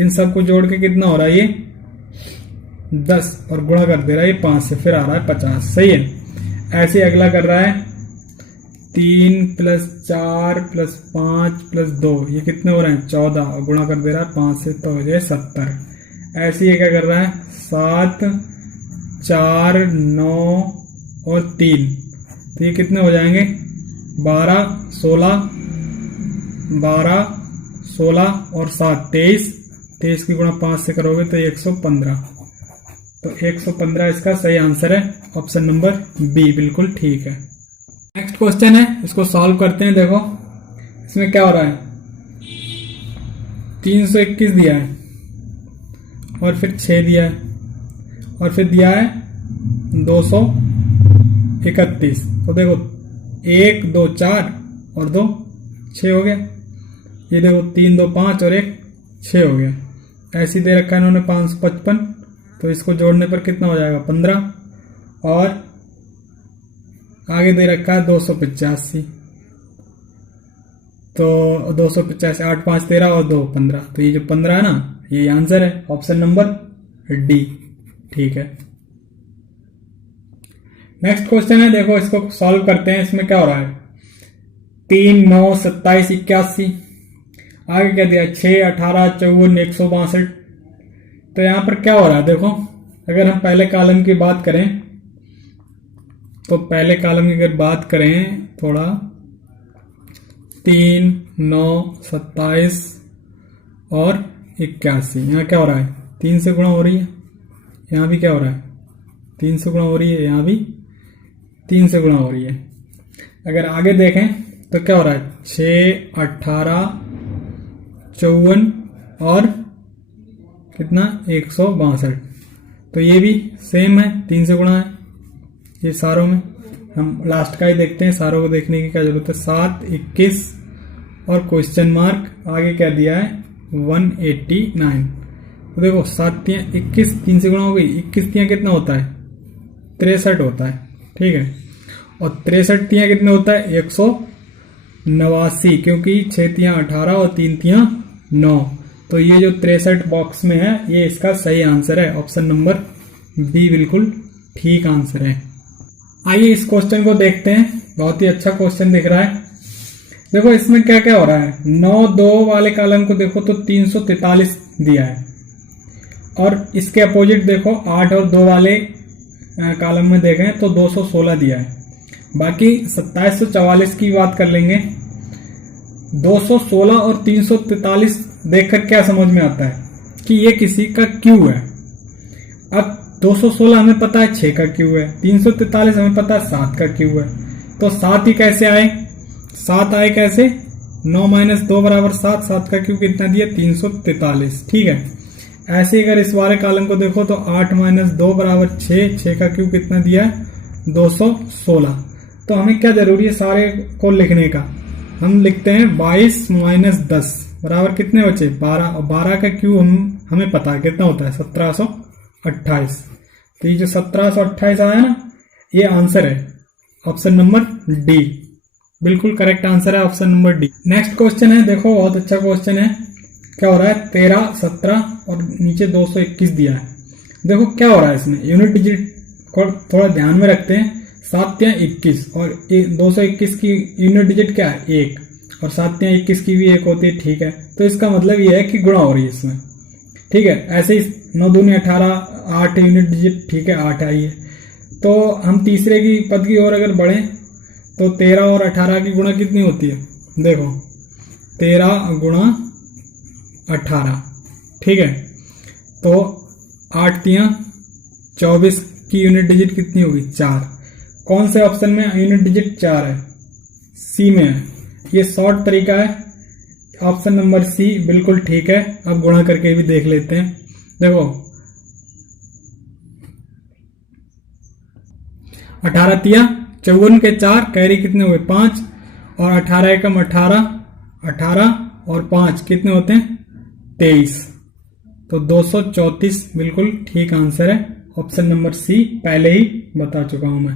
इन सबको जोड़ के कितना हो रहा है ये 10 और गुणा कर दे रहा है ये 5 से, फिर आ रहा है 50। सही है। ऐसे अगला कर रहा है 3 + 4 + 5 + 2, ये कितने हो रहे हैं 14 और गुणा कर दे रहा है 5 से, तो हो जाए 70। ऐसे ये क्या कर रहा है 7 4 9 और 3, तो ये कितने हो जाएंगे 12 16 और 7 23 की गुणा 5 से करोगे तो 115, तो 115 इसका सही आंसर है। ऑप्शन नंबर बी बिल्कुल ठीक है। नेक्स्ट क्वेश्चन है, इसको सॉल्व करते हैं। देखो इसमें क्या हो रहा है 321 दिया है और फिर 6 दिया है और फिर दिया है 231, तो देखो 1 2 4 और 2 6 हो गया, ये देखो 3 2 5 और 1 6 हो गया। ऐसे दे रखा है इन्होंने 555, तो इसको जोड़ने पर कितना हो जाएगा 15, और आगे दे रखा है 285, तो 285 8 5 13 और 2 15, तो ये जो 15 है ना ये आंसर है। ऑप्शन नंबर डी ठीक है। नेक्स्ट क्वेश्चन है, देखो इसको सॉल्व करते हैं। इसमें क्या हो रहा है 3 9 27 81, आगे क्या दिया 6 18 54 162, तो यहां पर क्या हो रहा है देखो, अगर हम पहले कॉलम की बात करें तो पहले कॉलम की अगर बात करें थोड़ा 3 9 27 और 81, यहाँ क्या हो रहा है 3 से गुणा हो रही है, यहाँ भी क्या हो रहा है 3 से गुणा हो रही है, यहाँ भी 3 से गुणा हो रही है। अगर आगे देखें तो क्या हो रहा है 6 18 54 और कितना 162, तो ये भी सेम है 3 से गुणा है ये सारों में। हम लास्ट का ही देखते हैं, सारों को देखने की क्या जरूरत है। 7 21 और क्वेश्चन मार्क, आगे क्या दिया है 189, तो देखो 7 3 21 3 से गुणा हो गई, 21 3 कितना होता है 63 होता है। ठीक है, और 63 3 कितने होता है 189, क्योंकि 6 3 18 और 3 3 9, तो ये जो 63 बॉक्स में है ये इसका सही आंसर है। ऑप्शन नंबर बी बिल्कुल ठीक आंसर है। आइए इस क्वेश्चन को देखते हैं, बहुत ही अच्छा क्वेश्चन दिख रहा है। देखो इसमें क्या क्या हो रहा है 9 2 वाले कॉलम को देखो तो 343 दिया है, और इसके अपोजिट देखो 8 और 2 वाले कॉलम में देखें तो 216 दिया है। बाकी 2744 की बात कर लेंगे। 216 और 343 देखकर क्या समझ में आता है कि ये किसी का क्यू है। अब 216 हमें पता है 6 का क्यू है, 343 हमें पता है 7 का क्यू है, तो 7 ही कैसे आए 7 आए कैसे 9 - 2 = 7, 7 का क्यू कितना दिया 343। ठीक है, ऐसे अगर इस वाले कॉलम को देखो तो 8 - 2 = 6, 6 का क्यू कितना दिया 216। तो हमें क्या जरूरी है सारे को लिखने का, हम लिखते हैं 22 - 10 बराबर कितने बचे 12, और 12 का क्यू हमें पता है कितना होता है 1728, तो ये जो 1728 आया ना ये आंसर है। ऑप्शन नंबर डी बिल्कुल करेक्ट आंसर है, option number D. Next question है, देखो बहुत अच्छा क्वेश्चन है। क्या हो रहा है 13 17 और नीचे 221 दिया है। देखो क्या हो रहा है इसमें यूनिट डिजिट को थोड़ा ध्यान में रखते हैं। 7 3 21 और 221 की यूनिट डिजिट क्या है 1, और 7 3 21 की भी 1 होती है। ठीक है, तो इसका मतलब ये है कि गुणा हो रही है इसमें। ठीक है, ऐसे ही 9 दूनी 18 8 यूनिट डिजिट, ठीक है 8 आई है। तो हम तीसरे की पद की ओर अगर बढ़े तो 13 और 18 की गुणा कितनी होती है, देखो 13 गुणा 18। ठीक है, तो 8 3 24 की यूनिट डिजिट कितनी होगी 4। कौन से ऑप्शन में यूनिट डिजिट 4 है, सी में है। ये शॉर्ट तरीका है, ऑप्शन नंबर सी बिल्कुल ठीक है। अब गुणा करके भी देख लेते हैं। देखो 18 3 54 के 4 कैरी कितने हुए 5 और 18 एकम 18 18 और 5 कितने होते हैं 23। तो 234 बिल्कुल ठीक आंसर है। ऑप्शन नंबर सी पहले ही बता चुका हूं मैं।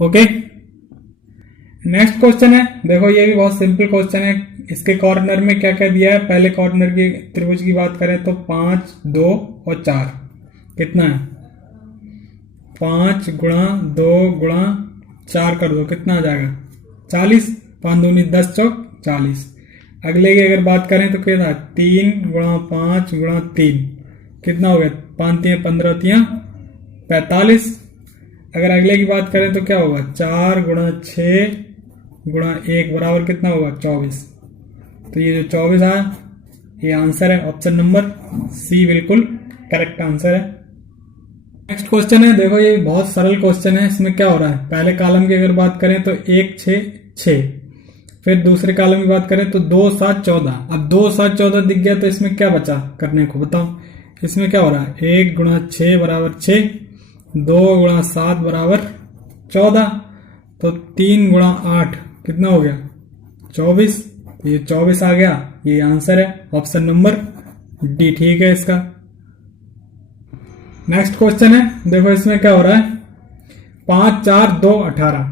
ओके, नेक्स्ट क्वेश्चन है, देखो ये भी बहुत सिंपल क्वेश्चन है। इसके कॉर्नर में क्या क्या दिया है, पहले कॉर्नर की त्रिभुज की बात करें तो 5 2 और 4 कितना है 5 गुणा 2 गुणा 4 कर दो कितना आ जाएगा 40, 5 दूनी 10 चौक 40। अगले की अगर बात करें तो क्या था 3 गुणा 5 गुणा 3 कितना हो गया 5 3 15 3 45। अगर अगले की बात करें तो क्या होगा 4 गुणा 6 गुणा 1 बराबर कितना होगा 24। तो ये जो 24 आया ये आंसर है। ऑप्शन नंबर सी बिल्कुल करेक्ट आंसर है। नेक्स्ट क्वेश्चन है, देखो ये बहुत सरल क्वेश्चन है। इसमें क्या हो रहा है, पहले कॉलम की अगर बात करें तो 1 6 6, फिर दूसरे कॉलम की बात करें तो 2 7 14। अब 2 7 14 दिख गया तो इसमें क्या बचा करने को बताओ। इसमें क्या हो रहा है 1 गुणा 6 बराबर 6, 2 गुणा 7 बराबर 14, तो 3 गुणा 8 कितना हो गया 24। ये 24 आ गया, ये आंसर है। ऑप्शन नंबर डी ठीक है इसका। नेक्स्ट क्वेश्चन है, देखो इसमें क्या हो रहा है 5 4 2 18।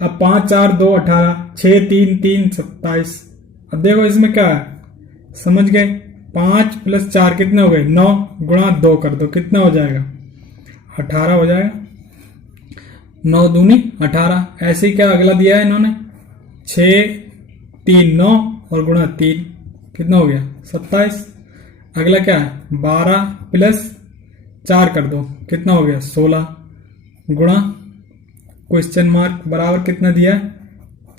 अब 5 4 2 18, 6 3 3 27। अब देखो इसमें क्या है समझ गए 5 प्लस 4 कितने हो गए 9 गुणा 2 कर दो कितना हो जाएगा 18 हो जाएगा। 9 दूनी 18। ऐसे ही क्या अगला दिया है इन्होंने 6 3 9 और गुणा 3 कितना हो गया 27। अगला क्या है 12 प्लस 4 कर दो कितना हो गया 16 गुणा क्वेश्चन मार्क बराबर कितना दिया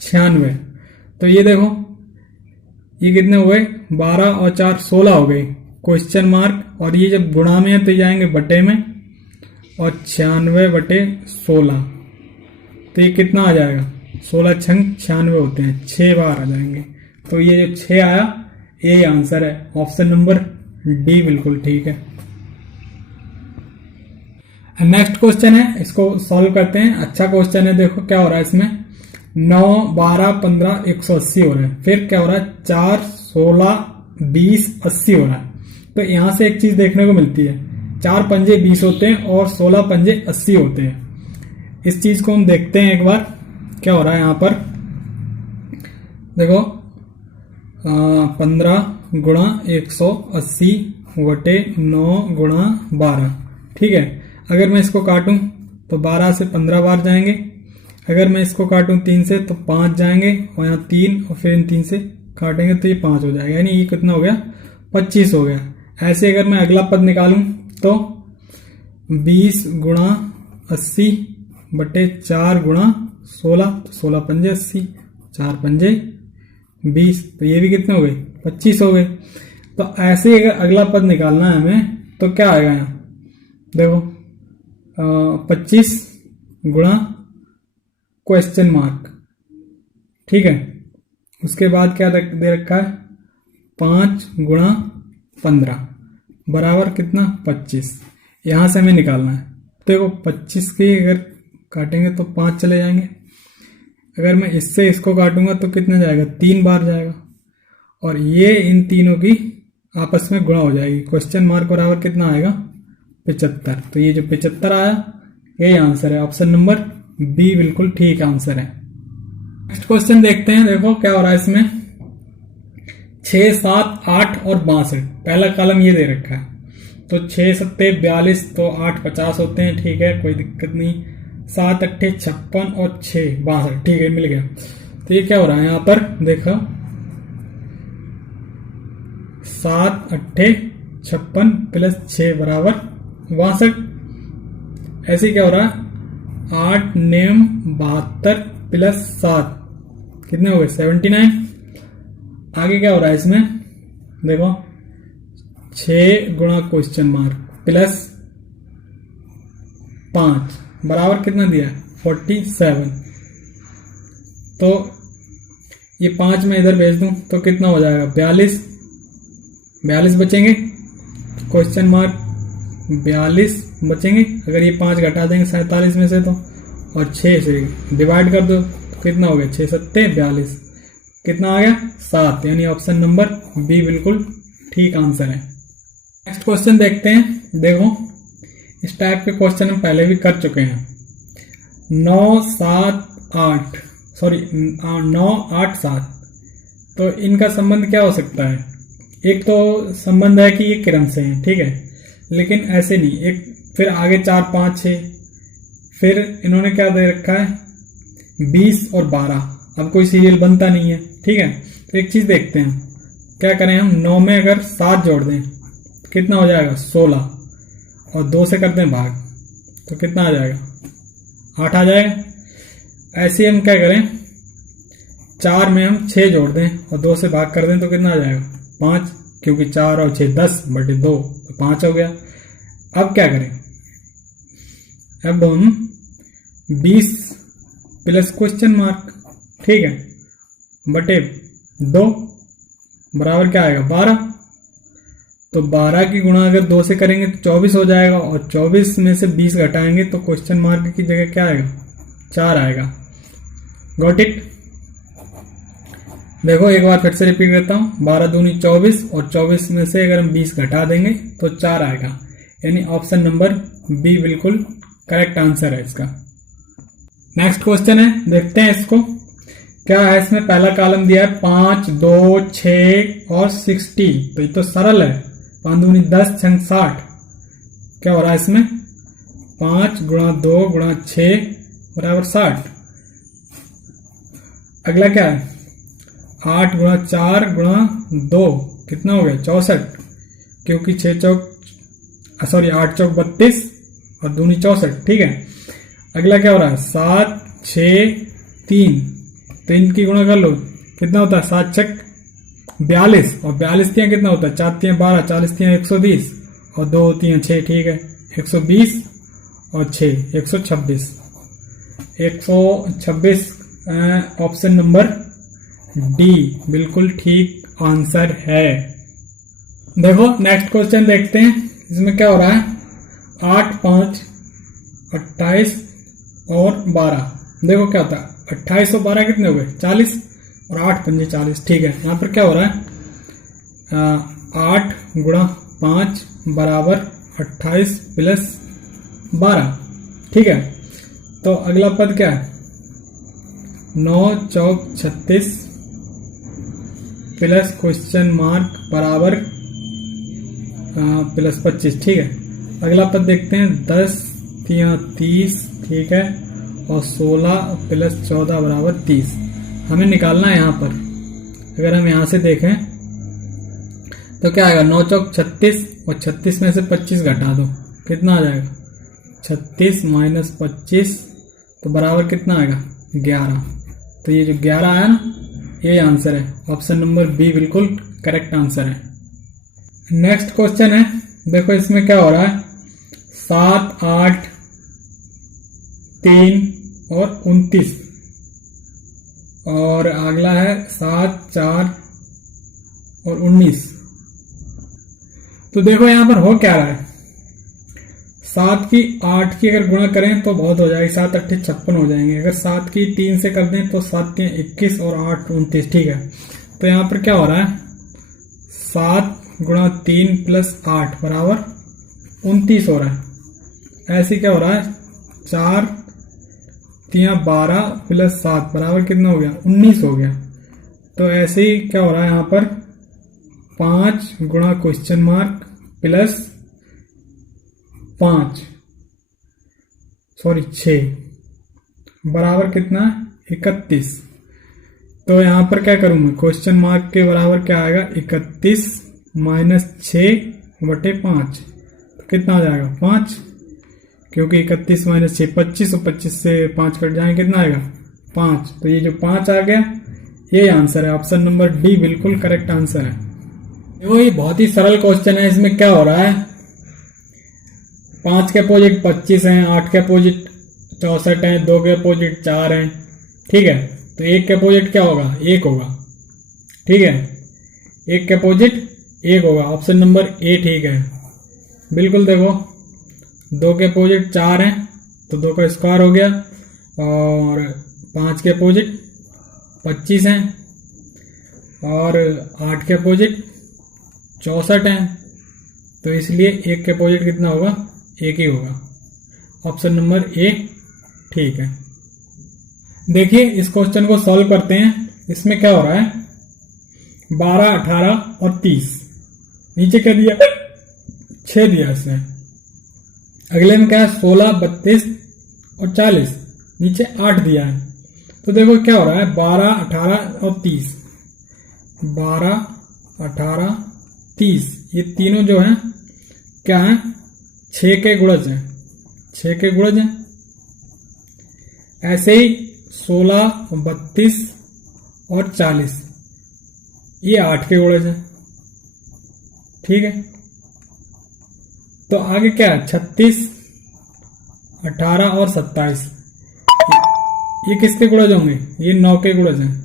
96। तो ये देखो ये कितने हो गए 12 और 4 16 हो गए क्वेश्चन मार्क, और ये जब गुणा में है तो ये आएंगे बटे में, और 96 बटे 16 तो ये कितना आ जाएगा 16 छंग 96 होते हैं 6 बार आ जाएंगे। तो ये जो 6 आया ये आंसर है। ऑप्शन नंबर डी बिल्कुल ठीक है। नेक्स्ट क्वेश्चन है, इसको सॉल्व करते हैं। अच्छा क्वेश्चन है, देखो क्या हो रहा है इसमें 9 12 15 180 हो रहा है, फिर क्या हो रहा है 4 16 20 80 हो रहा है। तो यहां से एक चीज देखने को मिलती है 4 पंजे 20 होते हैं और 16 पंजे 80 होते हैं। इस चीज को हम देखते हैं एक बार क्या हो रहा है यहां पर। देखो 15 गुणा 180 बटे 9 गुणा 12 ठीक है। अगर मैं इसको काटूं तो 12 से 15 बार जाएंगे, अगर मैं इसको काटूं 3 से तो 5 जाएंगे, और यहाँ 3 और फिर इन 3 से काटेंगे तो ये 5 हो जाएगा, यानी ये कितना हो गया 25 हो गया। ऐसे अगर मैं अगला पद निकालूं तो 20 गुणा 80 बटे 4 गुणा 16, तो 16 पंजे 80 4 पंजे 20, तो ये भी कितने हो गए 25 हो गए। तो ऐसे अगर अगला पद निकालना है हमें तो क्या आएगा यहाँ देखो 25 गुणा क्वेश्चन मार्क ठीक है। उसके बाद क्या दे रखा है 5 गुणा 15 बराबर कितना 25। यहां से हमें निकालना है। देखो 25 की अगर काटेंगे तो 5 चले जाएंगे, अगर मैं इससे इसको काटूंगा तो कितना जाएगा 3 बार जाएगा, और ये इन तीनों की आपस में गुणा हो जाएगी। क्वेश्चन मार्क बराबर कितना आएगा 75। तो ये जो 75 आया यही आंसर है। ऑप्शन नंबर बी बिल्कुल ठीक आंसर है। नेक्स्ट क्वेश्चन देखते हैं, देखो क्या हो रहा है इसमें 6 7 8 और 62। पहला कॉलम ये दे रखा है तो 6 सत्ते 42 तो 8 50 होते हैं ठीक है, कोई दिक्कत नहीं। 7 अट्ठे 56 और 6 62 ठीक है मिल गया। तो ये क्या हो रहा है यहां पर देखो 7 अट्ठे 56 प्लस 6 बराबर 62। ऐसे क्या हो रहा है 8 नेम 72 प्लस 7 कितने हो गए 79। आगे क्या हो रहा है इसमें देखो 6 गुणा क्वेश्चन मार्क प्लस 5 बराबर कितना दिया 47। तो ये 5 में इधर भेज दूं तो कितना हो जाएगा 42 बचेंगे, क्वेश्चन मार्क 42 बचेंगे। अगर ये 5 घटा देंगे 47 में से तो, और 6 से डिवाइड कर दो तो कितना हो गया, 6 सत्ते 42, कितना आ गया 7, यानी ऑप्शन नंबर बी बिल्कुल ठीक आंसर है। नेक्स्ट क्वेश्चन देखते हैं। देखो इस टाइप के क्वेश्चन हम पहले भी कर चुके हैं। 9 8 7, तो इनका संबंध क्या हो सकता है? एक तो संबंध है कि ये क्रम से हैं, ठीक है, लेकिन ऐसे नहीं, एक फिर आगे 4 5 6, फिर इन्होंने क्या दे रखा है 20 और 12। अब कोई सीरियल बनता नहीं है, ठीक है। तो एक चीज देखते हैं, क्या करें हम, 9 में अगर 7 जोड़ दें तो कितना हो जाएगा 16, और 2 से करते हैं भाग तो कितना आ जाएगा 8 आ जाएगा। ऐसे हम क्या करें, 4 में हम 6 जोड़ दें और 2 से भाग कर दें तो कितना आ जाएगा 5, क्योंकि 4 और 6 10/2 तो 5 हो गया। अब क्या करें, अब हम 20 प्लस क्वेश्चन मार्क, ठीक है, बटे 2 बराबर क्या आएगा 12। तो 12 की गुणा अगर 2 से करेंगे तो 24 हो जाएगा, और 24 में से 20 घटाएंगे तो क्वेश्चन मार्क की जगह क्या आएगा 4 आएगा। Got it. देखो एक बार फिर से रिपीट करता हूं, 12 दूनी 24 और 24 में से अगर हम 20 घटा देंगे तो 4 आएगा, यानी ऑप्शन नंबर बी बिल्कुल करेक्ट आंसर है इसका। नेक्स्ट क्वेश्चन है, देखते हैं इसको क्या है। इसमें पहला कॉलम दिया है 5 2 6 और 60, तो ये तो सरल है, 5 दूनी 10 छंग 60। क्या हो रहा है इसमें 5 गुणा 2 गुणा 6 बराबर 60। अगला क्या है 8 गुणा 4 गुणा 2 कितना हो गया 64, क्योंकि 8 चौक 32 और दूनी 64, ठीक है। अगला क्या हो रहा है 7 6 3, तो इनकी गुणा कर लो कितना होता है 7 छक 42, और 42 तियां कितना होता है 4 तियां 12, 40 तियां 120 और 2 तियां 6, ठीक है, 120 और 6 126। 126 ऑप्शन नंबर डी बिल्कुल ठीक आंसर है। देखो नेक्स्ट क्वेश्चन देखते हैं, इसमें क्या हो रहा है 8 5 28 और 12। देखो क्या होता है 28 और 12 कितने हो गए 40, और 8 पंजे 40, ठीक है। यहाँ पर क्या हो रहा है 8 गुणा 5 बराबर 28 प्लस 12, ठीक है। तो अगला पद क्या है 9 चौक 36 प्लस क्वेश्चन मार्क बराबर प्लस 25, ठीक है। अगला पद देखते हैं 10 तियां 30, ठीक है, और 16 प्लस 14 बराबर 30। हमें निकालना है यहाँ पर। अगर हम यहाँ से देखें तो क्या आएगा 9 चौक 36 और 36 में से 25 घटा दो कितना आ जाएगा 36 माइनस 25, तो बराबर कितना आएगा 11। तो ये जो 11 आया ना ये आंसर है, ऑप्शन नंबर बी बिल्कुल करेक्ट आंसर है। नेक्स्ट क्वेश्चन है, देखो इसमें क्या हो रहा है 7 8 3 और 29, और अगला है 7 4 और 19। तो देखो यहां पर हो क्या रहा है 7 की 8 की अगर गुणा करें तो बहुत हो जाएगी, 7 8 56 हो जाएंगे। अगर 7 की 3 से कर दें तो 7 3 21 और 8 29, ठीक है। तो यहाँ पर क्या हो रहा है 7 गुणा 3 प्लस 8 बराबर 29 हो रहा है। ऐसे क्या हो रहा है 4 3 12 प्लस 7 बराबर कितना हो गया 19 हो गया। तो ऐसे ही क्या हो रहा है यहाँ पर 5 गुणा क्वेश्चन मार्क प्लस 6 बराबर कितना 31। तो यहां पर क्या करूं मैं क्वेश्चन मार्क के बराबर क्या आएगा 31 माइनस 6 बटे 5, तो कितना आ जाएगा 5, क्योंकि 31 माइनस 6 25 और 25 से 5 कट जाएंगे कितना आएगा 5। तो ये जो 5 आ गया ये आंसर है, ऑप्शन नंबर डी बिल्कुल करेक्ट आंसर है। देखो ये बहुत ही सरल क्वेश्चन है। इसमें क्या हो रहा है 5 के अपोजिट 25 हैं, 8 के अपोजिट 64 हैं, 2 के अपोजिट 4 हैं, ठीक है। तो 1 के अपोजिट क्या होगा 1 होगा, ठीक है, 1 के अपोजिट 1 होगा, ऑप्शन नंबर ए ठीक है बिल्कुल। देखो 2 के अपोजिट 4 हैं तो 2 का स्क्वायर हो गया, और 5 के अपोजिट 25 हैं और 8 के अपोजिट 64 हैं, तो इसलिए 1 के अपोजिट कितना होगा, 1 ही होगा। ऑप्शन नंबर ए ठीक है। देखिए इस क्वेश्चन को सॉल्व करते हैं। इसमें क्या हो रहा है, 12, 18 और 30, नीचे क्या दिया, 6 दिया इसमें। अगले में क्या है, 16, 32 और 40, नीचे 8 दिया है। तो देखो क्या हो रहा है, 12, 18 और 30, 12, 18, 30, ये तीनों जो हैं क्या है, 6 के गुणज हैं, 6 के गुणज हैं। ऐसे ही 16, 32 और 40 ये 8 के गुणज हैं। ठीक है, तो आगे क्या है, 36, 18 और 27, ये किसके गुणज होंगे, ये 9 के गुणज हैं।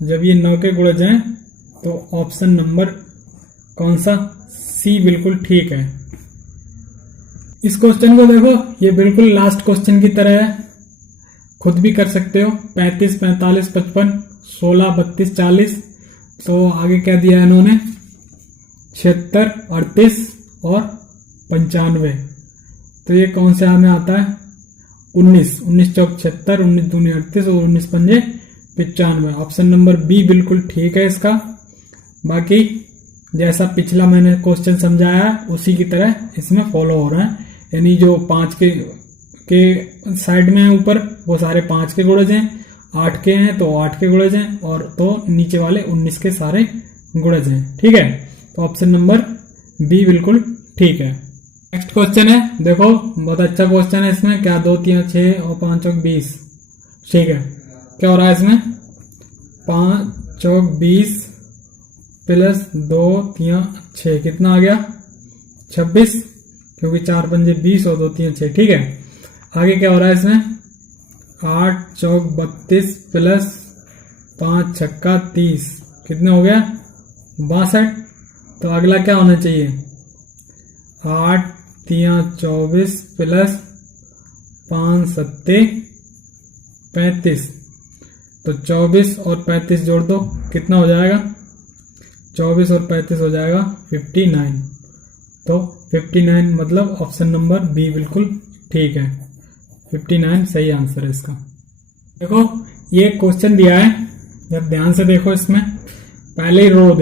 जब ये 9 के गुणज हैं तो ऑप्शन नंबर कौन सा, सी बिल्कुल ठीक है। इस क्वेश्चन को देखो, ये बिल्कुल लास्ट क्वेश्चन की तरह है, खुद भी कर सकते हो। 35, 45, 55, 16, 32, 40, तो आगे क्या दिया है इन्होंने, 76, 38 और 95, तो ये कौन से में आता है, 19, 19 चौक 76, 19 दूनी 38 और 19 पंजे 95। ऑप्शन नंबर बी बिल्कुल ठीक है इसका। बाकी जैसा पिछला मैंने क्वेश्चन समझाया उसी की तरह इसमें फॉलो हो रहा है, यानी जो 5 के साइड में है ऊपर वो सारे 5 के गुणज हैं, 8 के हैं तो 8 के गुणज हैं, और तो नीचे वाले 19 के सारे गुणज हैं। ठीक है, तो ऑप्शन नंबर बी बिल्कुल ठीक है। नेक्स्ट क्वेश्चन है, देखो बहुत अच्छा क्वेश्चन है। इसमें क्या, 2, 3, 6 और 5 चौक 20। ठीक है, क्या हो रहा है इसमें, 5 चौक 20 प्लस 2, 3, 6 कितना आ गया, 26, क्योंकि 4 पंजे 20 और 2, 3, 6। ठीक है, आगे क्या हो रहा है इसमें, 8 चौक 32 प्लस 5 छक्का 30 कितना हो गया, 62। तो अगला क्या होना चाहिए, 8 3 24 प्लस 5 सत्ते 35, तो 24 और 35 जोड़ दो कितना हो जाएगा, 24 और 35 हो जाएगा 59। तो 59 मतलब ऑप्शन नंबर बी बिल्कुल ठीक है, 59 सही आंसर है इसका। देखो ये क्वेश्चन दिया है, जब ध्यान से देखो इसमें पहली रो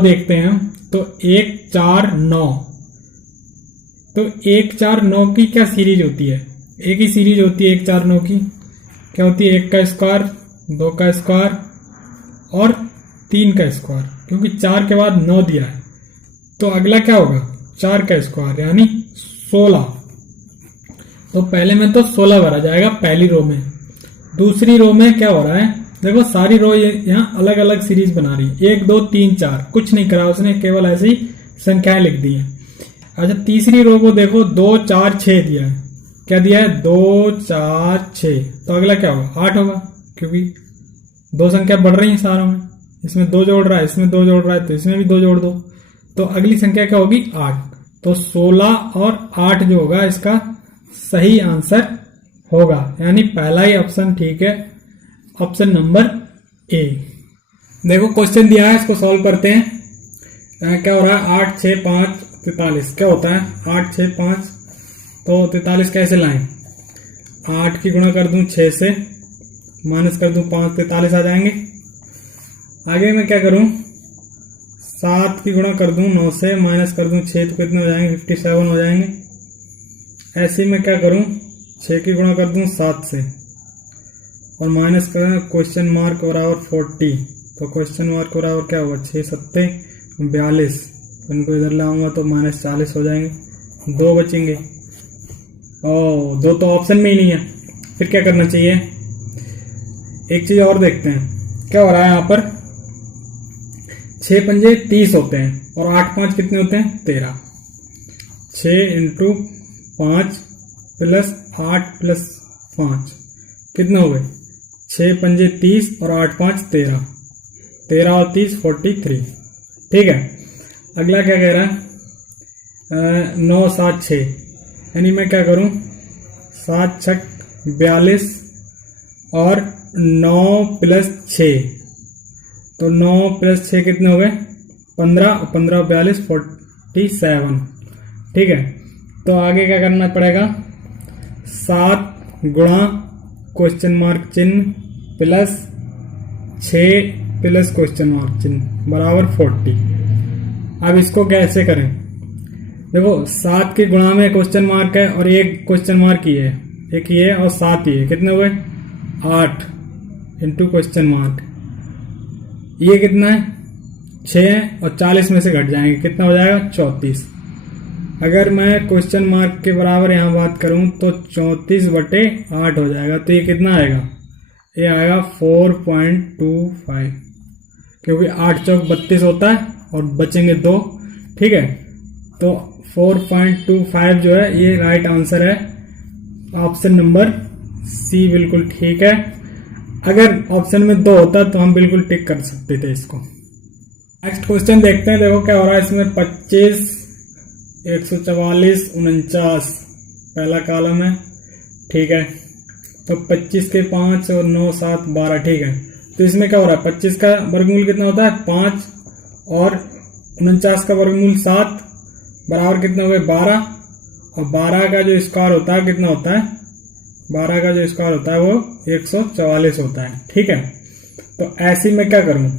देखते हैं, तो 1 4 9, तो 1 4 9 की क्या सीरीज होती है, एक ही सीरीज होती है 1 4 9 की, क्या होती है, 1 का स्क्वायर, 2 का स्क्वायर और 3 का स्क्वायर, क्योंकि 4 के बाद 9 दिया है। तो अगला क्या होगा, 4 का स्क्वायर यानी 16। तो पहले में तो 16 भरा जाएगा पहली रो में। दूसरी रो में क्या हो रहा है, देखो सारी रो यहाँ अलग अलग सीरीज बना रही है, 1 2 3 4, कुछ नहीं करा उसने, केवल ऐसी संख्याएं लिख दी है। अच्छा तीसरी रो को देखो, 2 4 6 दिया है, क्या दिया है, 2 4 6, तो अगला क्या होगा, 8 होगा, क्योंकि 2 संख्या बढ़ रही है सारों में, इसमें 2 जोड़ रहा है, इसमें 2 जोड़ रहा है, तो इसमें भी 2 जोड़ दो, तो अगली संख्या क्या होगी, 8। तो 16 और 8 जो होगा इसका सही आंसर होगा, यानी पहला ही ऑप्शन ठीक है, ऑप्शन नंबर ए। देखो क्वेश्चन दिया है, इसको सॉल्व करते हैं। क्या हो रहा है, 8 6 5 43, क्या होता है 8 6 5, तो 43 कैसे लाएं, 8 की गुणा कर दूं 6 से, माइनस कर दूं 5, 43 आ जाएंगे। आगे मैं क्या करूं, 7 की गुणा कर दूं 9 से, माइनस कर दूं 6, तो कितने हो जाएंगे, 57 हो जाएंगे। ऐसे ही मैं क्या करूं, 6 की गुणा कर दूं 7 से और माइनस करें क्वेश्चन मार्क बराबर 40, तो क्वेश्चन मार्क बराबर क्या होगा, 6 7 42, इनको इधर लाऊंगा तो माइनस 40 हो जाएंगे, 2 बचेंगे। ओ 2 तो ऑप्शन में ही नहीं है, फिर क्या करना चाहिए, एक चीज और देखते हैं। क्या हो रहा है यहाँ पर, 6 पंजे 30 होते हैं और 8 5 कितने होते हैं, 13। 6 इंटू 5 प्लस 8 प्लस 5 कितने हो गए, 6 पंजे 30 और 8 5 13, 13 और 30 43। ठीक है, अगला क्या कह रहा है, 9 7 6, यानी मैं क्या करूं, 7 छक 42 और 9 + 6, तो 9 + 6 कितने हो गए 15 और 15 42 47। ठीक है, तो आगे क्या करना पड़ेगा 7 गुणा क्वेश्चन मार्क चिन्ह प्लस 6 प्लस क्वेश्चन मार्क चिन्ह बराबर 40। अब इसको कैसे करें, देखो 7 के गुणा में क्वेश्चन मार्क है और एक क्वेश्चन मार्क ही है, एक ये और 7 ही है, कितने हुए 8 इंटू क्वेश्चन मार्क, ये कितना है 6 है और 40 में से घट जाएंगे, कितना हो जाएगा 34। अगर मैं क्वेश्चन मार्क के बराबर यहाँ बात करूं तो 34/8 हो जाएगा, तो ये कितना आएगा, ये आएगा 4.25, क्योंकि 8 चौक 32 होता है और बचेंगे 2। ठीक है, तो 4.25 जो है ये राइट आंसर है, ऑप्शन नंबर सी बिल्कुल ठीक है। अगर ऑप्शन में 2 होता तो हम बिल्कुल टिक कर सकते थे इसको। नेक्स्ट क्वेश्चन देखते हैं, देखो क्या हो रहा है इसमें 25 144 49 पहला कॉलम है। ठीक है, तो 25 के 5 और 9 7 12। ठीक है, तो इसमें क्या हो रहा है 25 का वर्गमूल कितना होता है 5 और 49 का वर्गमूल 7 बराबर कितना हो गए 12, और 12 का जो स्क्वायर होता है कितना होता है 12 का जो स्क्वायर होता है वो 144 होता है। ठीक है, तो ऐसे में क्या करूं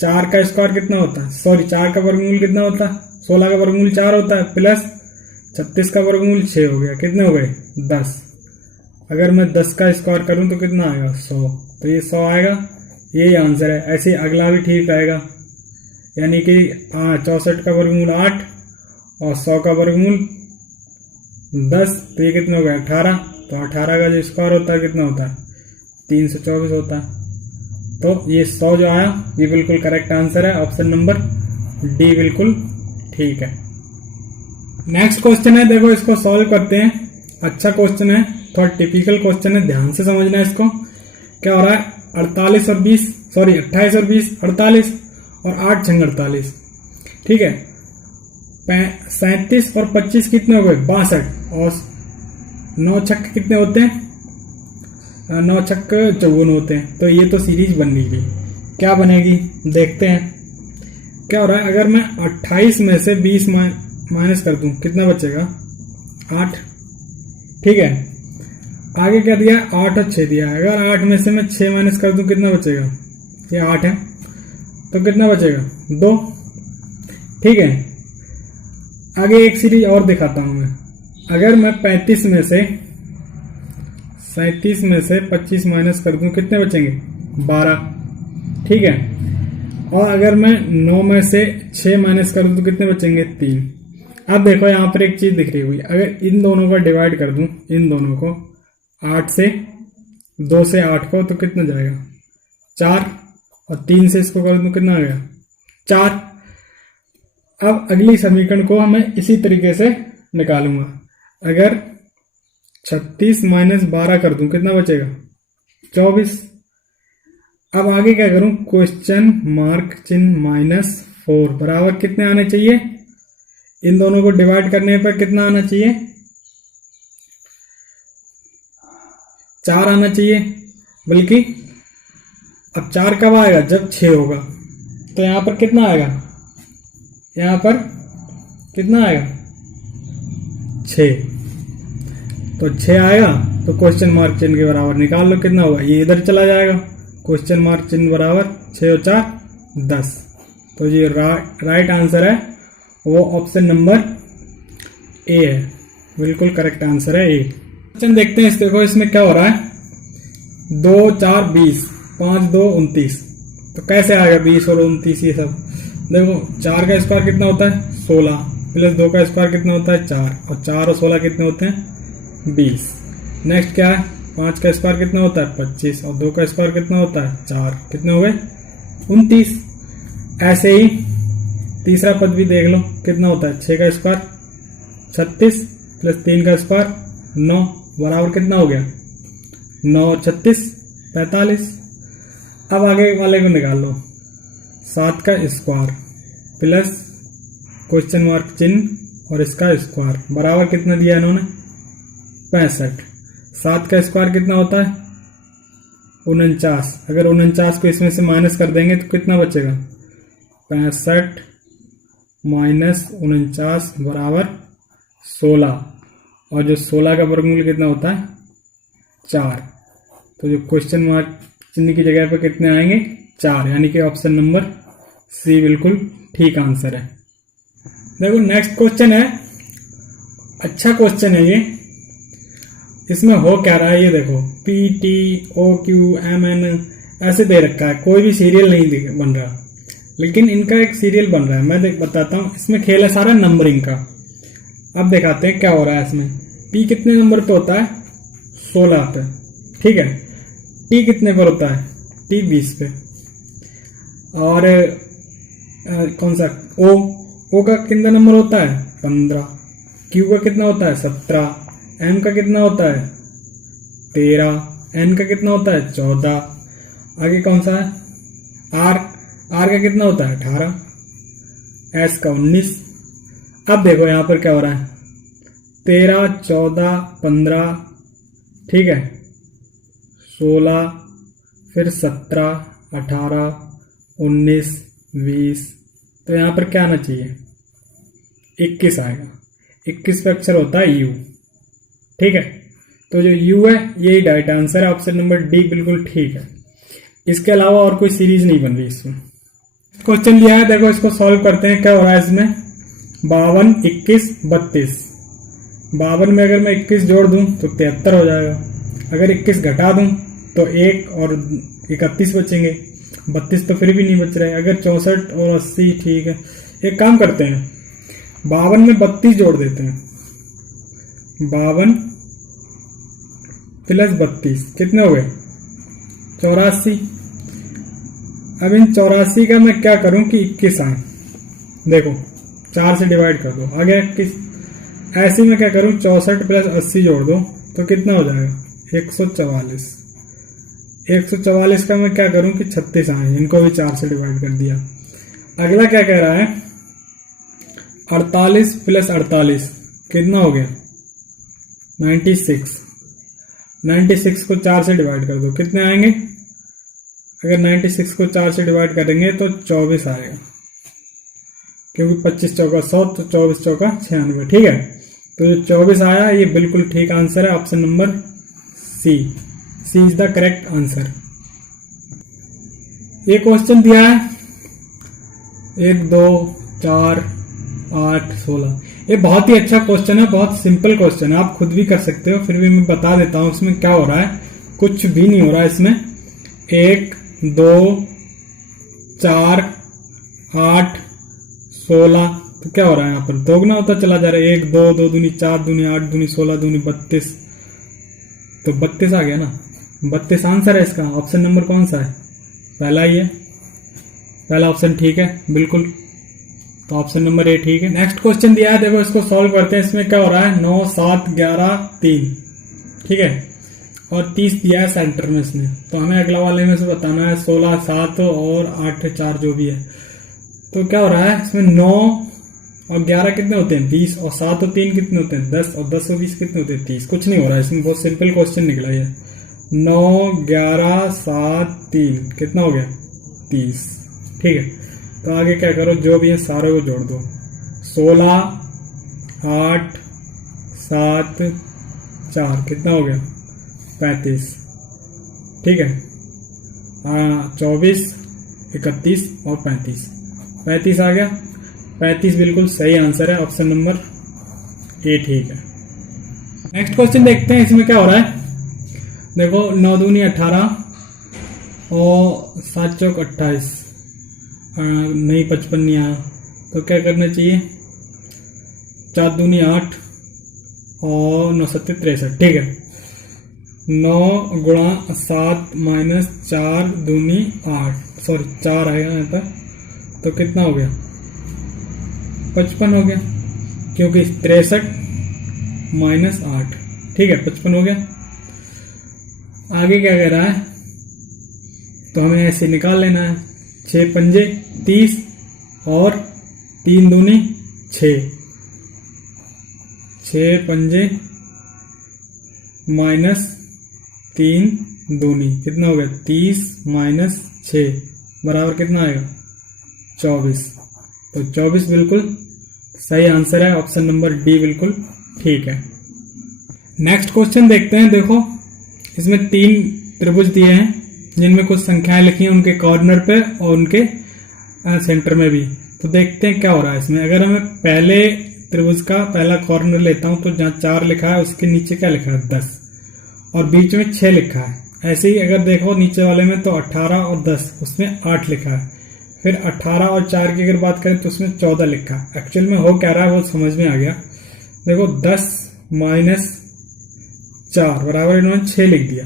4 का स्क्वायर कितना होता है, सॉरी 4 का वर्गमूल कितना होता है 16 का वर्गमूल 4 होता है, प्लस 36 का वर्गमूल 6 हो गया, कितने हो गए 10। अगर मैं 10 का स्क्वायर करूं तो कितना आएगा 100, तो ये 100 आएगा, यही आंसर है। ऐसे अगला भी ठीक रहेगा, यानी कि 64 का वर्गमूल 8 और 100 का वर्गमूल 10, तो ये कितने हो गए 18, तो 18 का जो स्क्वायर होता है कितना होता है 324 होता है। तो ये 100 जो आया ये बिल्कुल करेक्ट आंसर है, ऑप्शन नंबर डी बिल्कुल ठीक है। नेक्स्ट क्वेश्चन है, देखो इसको सॉल्व करते हैं। अच्छा क्वेश्चन है, थोड़ा टिपिकल क्वेश्चन है, ध्यान से समझना है इसको। क्या हो रहा है 28 और 20 48 और 8 छंग 48। ठीक है, 37 और 25 कितने हो गए 62, और 9 छक्के कितने होते हैं 9 छक्के 54 होते हैं। तो ये तो सीरीज बन गई, क्या बनेगी देखते हैं। क्या हो रहा है अगर मैं 28 में से 20 माइनस कर दूं कितना बचेगा 8। ठीक है, आगे क्या दिया 8 और 6 दिया है, अगर 8 में से मैं 6 माइनस कर दूं कितना बचेगा, ये 8 है तो कितना बचेगा 2। ठीक है, आगे एक सीरीज और दिखाता हूं मैं। अगर मैं 35 में से 37 में से 25 माइनस कर दूं कितने बचेंगे 12। ठीक है, और अगर मैं 9 में से 6 माइनस कर दूं तो कितने बचेंगे 3। अब देखो यहाँ पर एक चीज दिख रही हुई, अगर इन दोनों का डिवाइड कर दूं, इन दोनों को 8 से 2 से 8 को, तो कितना जाएगा 4, और 3 से इसको कर दूं कितना आ गया 4। अब अगली समीकरण को हमें इसी तरीके से निकालूंगा। अगर 36 माइनस 12 कर दूं कितना बचेगा 24। अब आगे क्या करूं क्वेश्चन मार्क चिन्ह -4 बराबर कितने आने चाहिए, इन दोनों को डिवाइड करने पर कितना आना चाहिए 4 आना चाहिए। बल्कि अब 4 कब आएगा जब 6 होगा, तो यहां पर कितना आएगा, यहां पर कितना आएगा 6, तो 6 आएगा तो क्वेश्चन मार्क चिन्ह के बराबर निकाल लो कितना होगा, ये इधर चला जाएगा, क्वेश्चन मार्क चिन्ह बराबर 6 और 4 10। तो ये राइट आंसर है वो ऑप्शन नंबर ए है, बिल्कुल करेक्ट आंसर है ए। क्वेश्चन देखते हैं, देखो इसमें क्या हो रहा है 2 4 20 5 2 29, तो कैसे आएगा 20 और 29 ये सब। देखो 4 का स्क्वायर कितना होता है 16, प्लस 2 का स्क्वायर कितना होता है 4, और 4 और 16 कितने होते हैं 20। नेक्स्ट क्या है 5 का स्क्वायर कितना होता है 25, और 2 का स्क्वायर कितना होता है 4, कितने हो गए 29। ऐसे ही तीसरा पद भी देख लो कितना होता है 6 का स्क्वायर 36 प्लस 3 का स्क्वायर 9 बराबर कितना हो गया 9 और 36 45। अब आगे वाले को निकाल लो 7 का स्क्वायर प्लस क्वेश्चन मार्क चिन्ह और इसका स्क्वायर बराबर कितना दिया इन्होंने 65। 7 का स्क्वायर कितना होता है 49। अगर 49 को इसमें से माइनस कर देंगे तो कितना बचेगा 65 माइनस 49 बराबर 16। और जो 16 का वर्गमूल कितना होता है 4। तो जो क्वेश्चन मार्क चिन्ह की जगह पर कितने आएंगे 4, यानी कि ऑप्शन नंबर सी बिल्कुल ठीक आंसर है। देखो नेक्स्ट क्वेश्चन है, अच्छा क्वेश्चन है ये। इसमें हो क्या रहा है ये देखो, P T O Q M N ऐसे दे रखा है, कोई भी सीरियल नहीं बन रहा, लेकिन इनका एक सीरियल बन रहा है। मैं बताता हूँ, इसमें खेल है सारा नंबरिंग का। अब दिखाते हैं क्या हो रहा है इसमें। पी कितने नंबर पे होता है 16 पे, ठीक है। टी कितने पर होता है टी 20 पे। और कौन सा ओ का कितना नंबर होता है 15। क्यू का कितना होता है 17। एम का कितना होता है 13। एन का कितना होता है 14। आगे कौन सा है आर का कितना होता है 18। एस का 19। अब देखो यहां पर क्या हो रहा है 13 14 15, ठीक है, 16 फिर 17 18 19 20। तो यहां पर क्या आना चाहिए 21 आएगा। 21 पे अक्षर होता है यू, ठीक है। तो जो यू है यही राइट आंसर है, ऑप्शन नंबर डी बिल्कुल ठीक है। इसके अलावा और कोई सीरीज नहीं बन रही इसमें। क्वेश्चन दिया है, देखो इसको सॉल्व करते हैं। क्या हो रहा है इसमें 52 21 32। 52 में अगर मैं 21 जोड़ दूं तो 73 हो जाएगा। अगर 21 घटा दूं तो 1 और 31 बचेंगे। 32 तो फिर भी नहीं बच रहे। अगर 64 और 80, ठीक है। एक काम करते हैं 52 में 32 जोड़ देते हैं। 52 प्लस 32 कितने हो गए 84। अब इन 84 का मैं क्या करूं कि 21 आए। देखो 4 से डिवाइड कर दो, आ गया 21। ऐसे में क्या करूं 64 प्लस 80 जोड़ दो तो कितना हो जाएगा 144। 144 का मैं क्या करूं कि 36 आए, इनको भी 4 से डिवाइड कर दिया। अगला क्या कह रहा है 48 प्लस 48 कितना हो गया 96। 96 को 4 से डिवाइड कर दो कितने आएंगे। अगर 96 को 4 से डिवाइड करेंगे तो 24 आएगा, क्योंकि 25 चौका 100 तो 24 चौका 96, ठीक है। तो जो 24 आया ये बिल्कुल ठीक आंसर है, option number C is the correct answer. ये क्वेश्चन दिया है 1 2 4 8 16। ये बहुत ही अच्छा क्वेश्चन है, बहुत सिंपल क्वेश्चन है, आप खुद भी कर सकते हो। फिर भी मैं बता देता हूं इसमें क्या हो रहा है। कुछ भी नहीं हो रहा है इसमें। 1 2 4 8 16, तो क्या हो रहा है यहाँ पर दोगुना होता चला जा रहा है। 1 2 2 दूनी 4 दूनी 8 दूनी 16 दूनी 32, तो 32 आ गया ना। 32 आंसर है इसका। ऑप्शन नंबर कौन सा है पहला ही है, पहला ऑप्शन ठीक है बिल्कुल। तो ऑप्शन नंबर ए ठीक है। नेक्स्ट क्वेश्चन दिया है, देखो इसको सॉल्व करते हैं। इसमें क्या हो रहा है 9 7 11 3, ठीक है, और 30 दिया है सेंटर में इसमें। तो हमें अगला वाले में से बताना है 16 7 और 8 4 जो भी है। तो क्या हो रहा है इसमें 9 और 11 कितने होते हैं 20, और 7 और 3 कितने होते हैं 10, और 10 और 20 कितने होते हैं 30। कुछ नहीं हो रहा है इसमें, बहुत सिंपल क्वेश्चन निकला है। 9 11 7 3 कितना हो गया 30, ठीक है। तो आगे क्या करो जो भी है सारे को जोड़ दो। 16 8 7 4 कितना हो गया 35, ठीक है। 24 31 और 35 आ गया। 35 बिल्कुल सही आंसर है, ऑप्शन नंबर ए ठीक है। नेक्स्ट क्वेश्चन देखते हैं इसमें क्या हो रहा है। देखो 9 दूनी 18 और 7 चौक 28, नहीं 55 नहीं आया, तो क्या करना चाहिए 4 दूनी 8 और 9 7 63, ठीक है। 9 गुणा 7 माइनस 4 दूनी 8, सॉरी 4 आएगा यहाँ पर, तो कितना हो गया 55 हो गया, क्योंकि 63 माइनस 8, ठीक है 55 हो गया। आगे क्या कह रहा है, तो हमें ऐसे निकाल लेना है। 6 पंजे 30 और 3 दूनी 6, 6 पंजे माइनस 3 दूनी कितना हो गया 30 माइनस 6 बराबर कितना आएगा 24। तो 24 बिल्कुल सही आंसर है, ऑप्शन नंबर डी बिल्कुल ठीक है। नेक्स्ट क्वेश्चन देखते हैं। देखो इसमें 3 त्रिभुज दिए हैं जिनमें कुछ संख्याएं लिखी हैं उनके कॉर्नर पे और उनके सेंटर में भी। तो देखते हैं क्या हो रहा है इसमें। अगर हमें पहले त्रिभुज का पहला कॉर्नर लेता हूं तो जहां 4 लिखा है उसके नीचे क्या लिखा है 10 और बीच में 6 लिखा है। ऐसे ही अगर देखो नीचे वाले में तो 18 और 10 उसमें 8 लिखा है। फिर 18 और 4 की अगर बात करें तो उसमें 14 लिखा है। एक्चुअल में हो क्या रहा है वो समझ में आ गया। देखो 10 माइनस 4 बराबर इन्होंने 6 लिख दिया।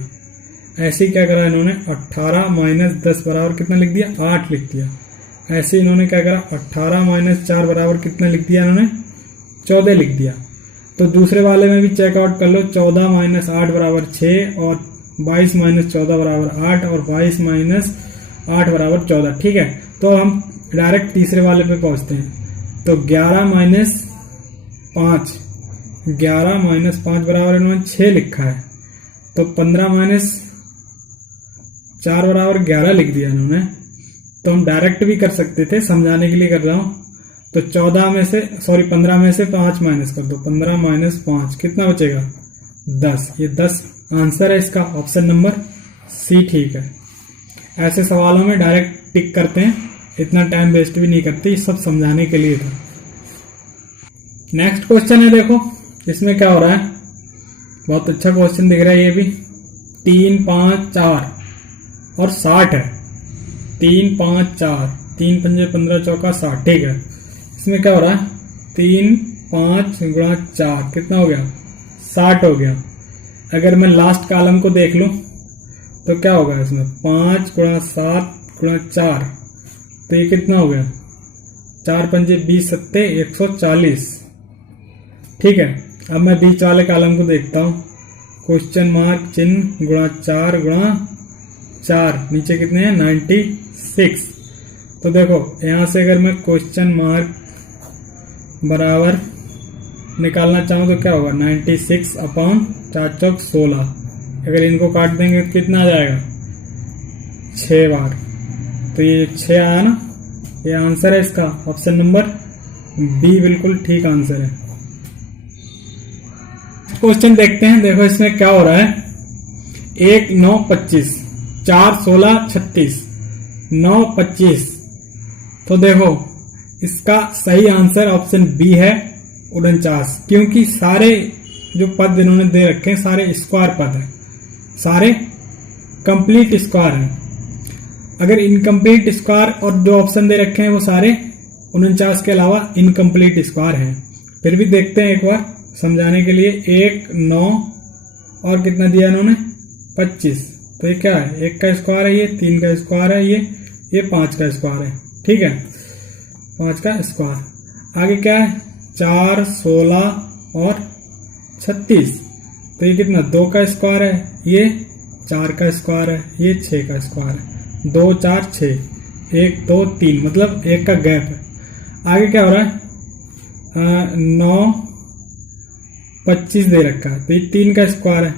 ऐसे ही क्या करा इन्होंने 18 माइनस 10 बराबर कितना लिख दिया 8 लिख दिया। ऐसे इन्होंने क्या करा 18 माइनस 4 बराबर कितना लिख दिया इन्होंने 14 लिख दिया। तो दूसरे वाले में भी चेकआउट कर लो। 14 माइनस 8 बराबर 6 और 22 माइनस 14 बराबर 8 और 22 माइनस 8 बराबर 14। ठीक है, तो हम डायरेक्ट तीसरे वाले पे पहुंचते हैं। तो 11 माइनस 5 बराबर इन्होंने 6 लिखा है। तो 15 माइनस 4 बराबर 11 लिख दिया इन्होंने। तो हम डायरेक्ट भी कर सकते थे, समझाने के लिए कर रहा हूं। तो 15 में से 5 माइनस कर दो। 15 माइनस 5 कितना बचेगा 10। ये 10 आंसर है इसका, ऑप्शन नंबर सी ठीक है। ऐसे सवालों में डायरेक्ट टिक करते हैं, इतना टाइम वेस्ट भी नहीं करते, सब समझाने के लिए था। नेक्स्ट क्वेश्चन है, देखो इसमें क्या हो रहा है। बहुत अच्छा क्वेश्चन दिख रहा है ये भी। 3 5 4 और 60 है। 3 5 4 3 पंजे 15 चौका 60। ठीक है, इसमें क्या हो रहा है 3 5 गुणा 4 कितना हो गया 60 हो गया। अगर मैं लास्ट कॉलम को देख लूं तो क्या होगा इसमें 5 गुणा 7 गुणा 4 तो ये कितना हो गया 4 पंजे 20 सत्ते 140। ठीक है, अब मैं बीच वाले कॉलम को देखता हूं। क्वेश्चन मार्क चिन्ह गुणा 4 गुणा 4 नीचे कितने हैं 96। तो देखो यहां से अगर मैं क्वेश्चन मार्क बराबर निकालना चाहूं तो क्या होगा 96 अपॉन 4 चौक 16। अगर इनको काट देंगे तो कितना आ जाएगा 6 बार। तो ये 6 आया ना, ये आंसर है इसका, ऑप्शन नंबर बी बिल्कुल ठीक आंसर है। क्वेश्चन देखते हैं। देखो इसमें क्या हो रहा है 1 9 25 4 16 36 9 25। तो देखो इसका सही आंसर ऑप्शन बी है 49, क्योंकि सारे जो पद इन्होंने दे रखे हैं सारे स्क्वायर पद है, सारे कंप्लीट स्क्वायर हैं। अगर इनकम्प्लीट स्क्वायर और जो ऑप्शन दे रखे हैं वो सारे 49 के अलावा इनकम्प्लीट स्क्वायर हैं। फिर भी देखते हैं एक बार समझाने के लिए। 1 9 और कितना दिया इन्होंने 25। तो ये क्या है 1 का स्क्वायर है, ये 3 का स्क्वायर है, ये 5 का स्क्वायर है। ठीक है, 5 का स्क्वायर। आगे क्या है 4 16 और 36। तो ये कितना 2 का स्क्वायर है, ये 4 का स्क्वायर है, ये 6 का स्क्वायर है। 2 4 6 1 2 3 मतलब 1 का गैप है। आगे क्या हो रहा है 9 25 दे रखा है, तो ये 3 का स्क्वायर है,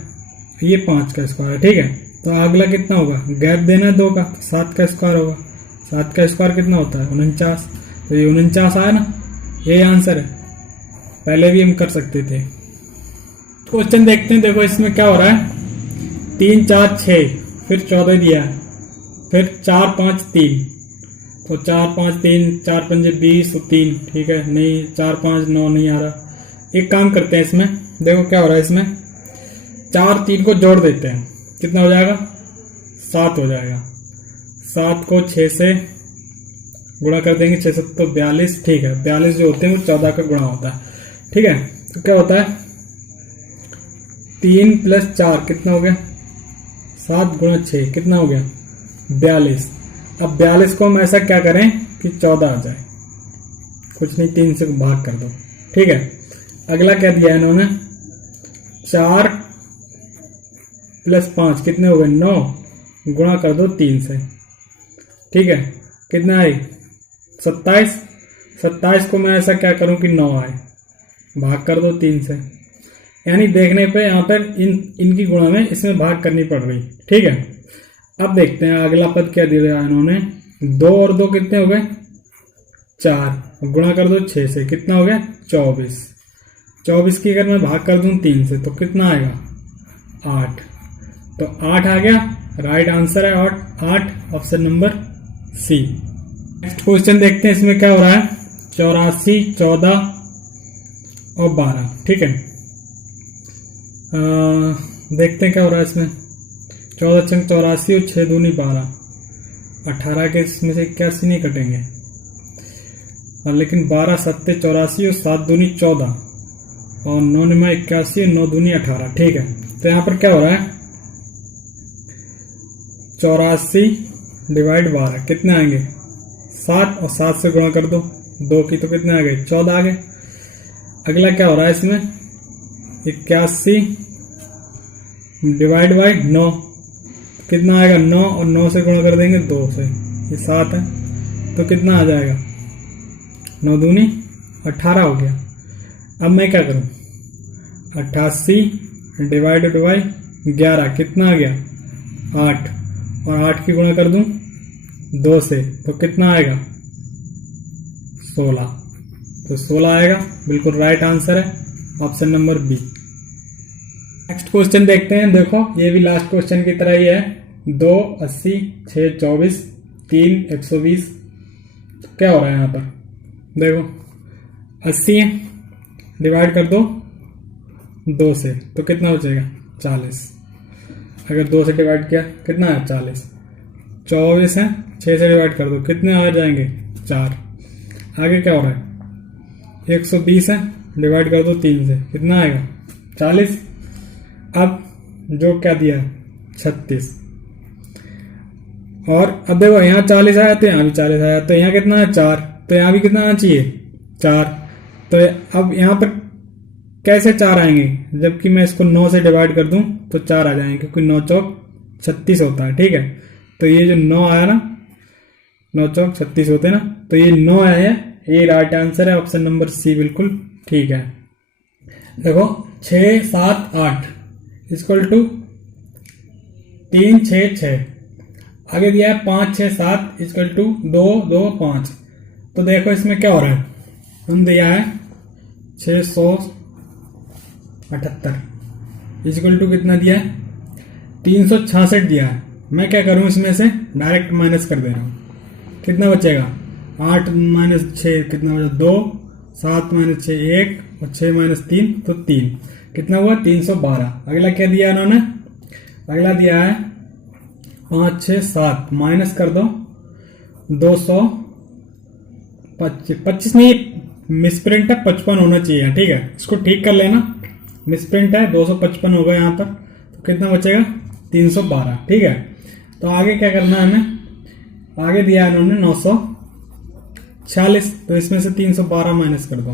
ये 5 का स्क्वायर है। ठीक है, तो अगला कितना होगा गैप देना है 2 का, 7 का स्क्वायर होगा। 7 का स्क्वायर कितना होता है 49। तो ये 49 आया ना, यही आंसर है। पहले भी हम कर सकते थे। क्वेश्चन देखते हैं। देखो इसमें क्या हो रहा है 3 4 6 फिर 14 दिया है, फिर 4 5 3। तो 4 5 3 4 पंजे 20 और 3। ठीक है, नहीं 4 5 9 नहीं आ रहा। एक काम करते हैं इसमें, देखो क्या हो रहा है इसमें 4 3 को जोड़ देते हैं, कितना हो जाएगा 7 हो जाएगा। 7 को 6 से गुणा कर देंगे, 6 7 तो 42। ठीक है, 42 जो होते हैं वो 14 का गुणा होता है। ठीक है, तो क्या होता है 3 प्लस 4 कितना हो गया 7 गुणा 6 कितना हो गया 42। अब 42 को हम ऐसा क्या करें कि 14 आ जाए, कुछ नहीं 3 से भाग कर दो। ठीक है, अगला क्या दिया है इन्होंने 4 प्लस 5 कितने हो गए 9 गुणा कर दो 3 से। ठीक है, कितना है 27। 27 को मैं ऐसा क्या करूं कि 9 आए, भाग कर दो 3 से। यानी देखने पे यहाँ पर इनकी गुणा में इसमें भाग करनी पड़ रही। ठीक है, अब देखते हैं अगला पद क्या दिया है इन्होंने। 2 और 2 कितने हो गए 4, गुणा कर दो 6 से, कितना हो गया 24। 24 की अगर मैं भाग कर दूं 3 से तो कितना आएगा 8। तो 8 आ गया, राइट आंसर है 8, option number C. Next question देखते हैं इसमें क्या हो रहा है। 84, 14 और 12। ठीक है, देखते हैं क्या हो रहा है इसमें। 14 चंग 84 और 6 दूनी 12, 18 के इसमें से 81 नहीं कटेंगे, और लेकिन 12 सत्ते 84 और 7 दूनी 14 और 9 निमा 81 और 9 दूनी 18। ठीक है, तो यहाँ पर क्या हो रहा है 84 डिवाइड 12 कितने आएंगे 7, और 7 से गुणा कर दो 2 की तो कितने आ गए 14 आ गए। अगला क्या हो रहा है इसमें 81 डिवाइड बाई 9 कितना आएगा 9, और 9 से गुणा कर देंगे 2 से, ये 7 है तो कितना आ जाएगा 9 दूनी 18 हो गया। अब मैं क्या करूं 88 डिवाइडेड बाई 11 कितना आ गया 8, और 8 की गुणा कर दूं 2 से तो कितना आएगा 16। तो 16 आएगा, बिल्कुल राइट आंसर है, option number B. Next question देखते हैं। देखो ये भी लास्ट क्वेश्चन की तरह ही है। 2 80 6 24 3 120। तो क्या हो रहा है यहाँ पर देखो 80 है, डिवाइड कर दो 2 से तो कितना बचेगा 40। अगर 2 से डिवाइड किया कितना है 40। 24 है, 6 से डिवाइड कर दो कितने आ जाएंगे 4। आगे क्या हो रहा है 120 है, डिवाइड कर दो 3 से कितना आएगा 40। अब जो क्या दिया 36, और अब देखो यहाँ 40 आया तो यहाँ भी 40 आया, तो यहाँ कितना है 4, तो यहाँ भी कितना आना चाहिए 4। तो अब यहाँ पर कैसे 4 आएंगे, जबकि मैं इसको 9 से डिवाइड कर दूं तो 4 आ जाएंगे, क्योंकि 9 चौक 36 होता है। ठीक है, तो ये जो 9 आया ना 9 चौक 36 होते हैं ना, तो ये 9 आया है, ये राइट आंसर है, ऑप्शन नंबर सी बिल्कुल ठीक है। देखो 6 7 8 इक्वल टू 3 6 6। आगे दिया है 5 6 7 इक्वल टू 2 2 5। तो देखो इसमें क्या हो रहा है, हम दिया है 678 इक्वल टू कितना दिया है 366 दिया है। मैं क्या करूं इसमें से डायरेक्ट माइनस कर दे रहा हूं, कितना बचेगा 8 माइनस 6 कितना बचा 2, 7 माइनस 6 1, और 6 माइनस 3 तो 3, कितना हुआ 312। अगला क्या दिया इन्होंने, अगला दिया है 5 6 7 माइनस कर दो 225 नहीं मिसप्रिंट है 55 होना चाहिए। ठीक है, इसको ठीक कर लेना, मिसप्रिंट है 255 होगा यहाँ पर, तो कितना बचेगा 312। ठीक है, तो आगे क्या करना है हमें, आगे दिया है इन्होंने 946, तो इसमें से 312 माइनस कर दो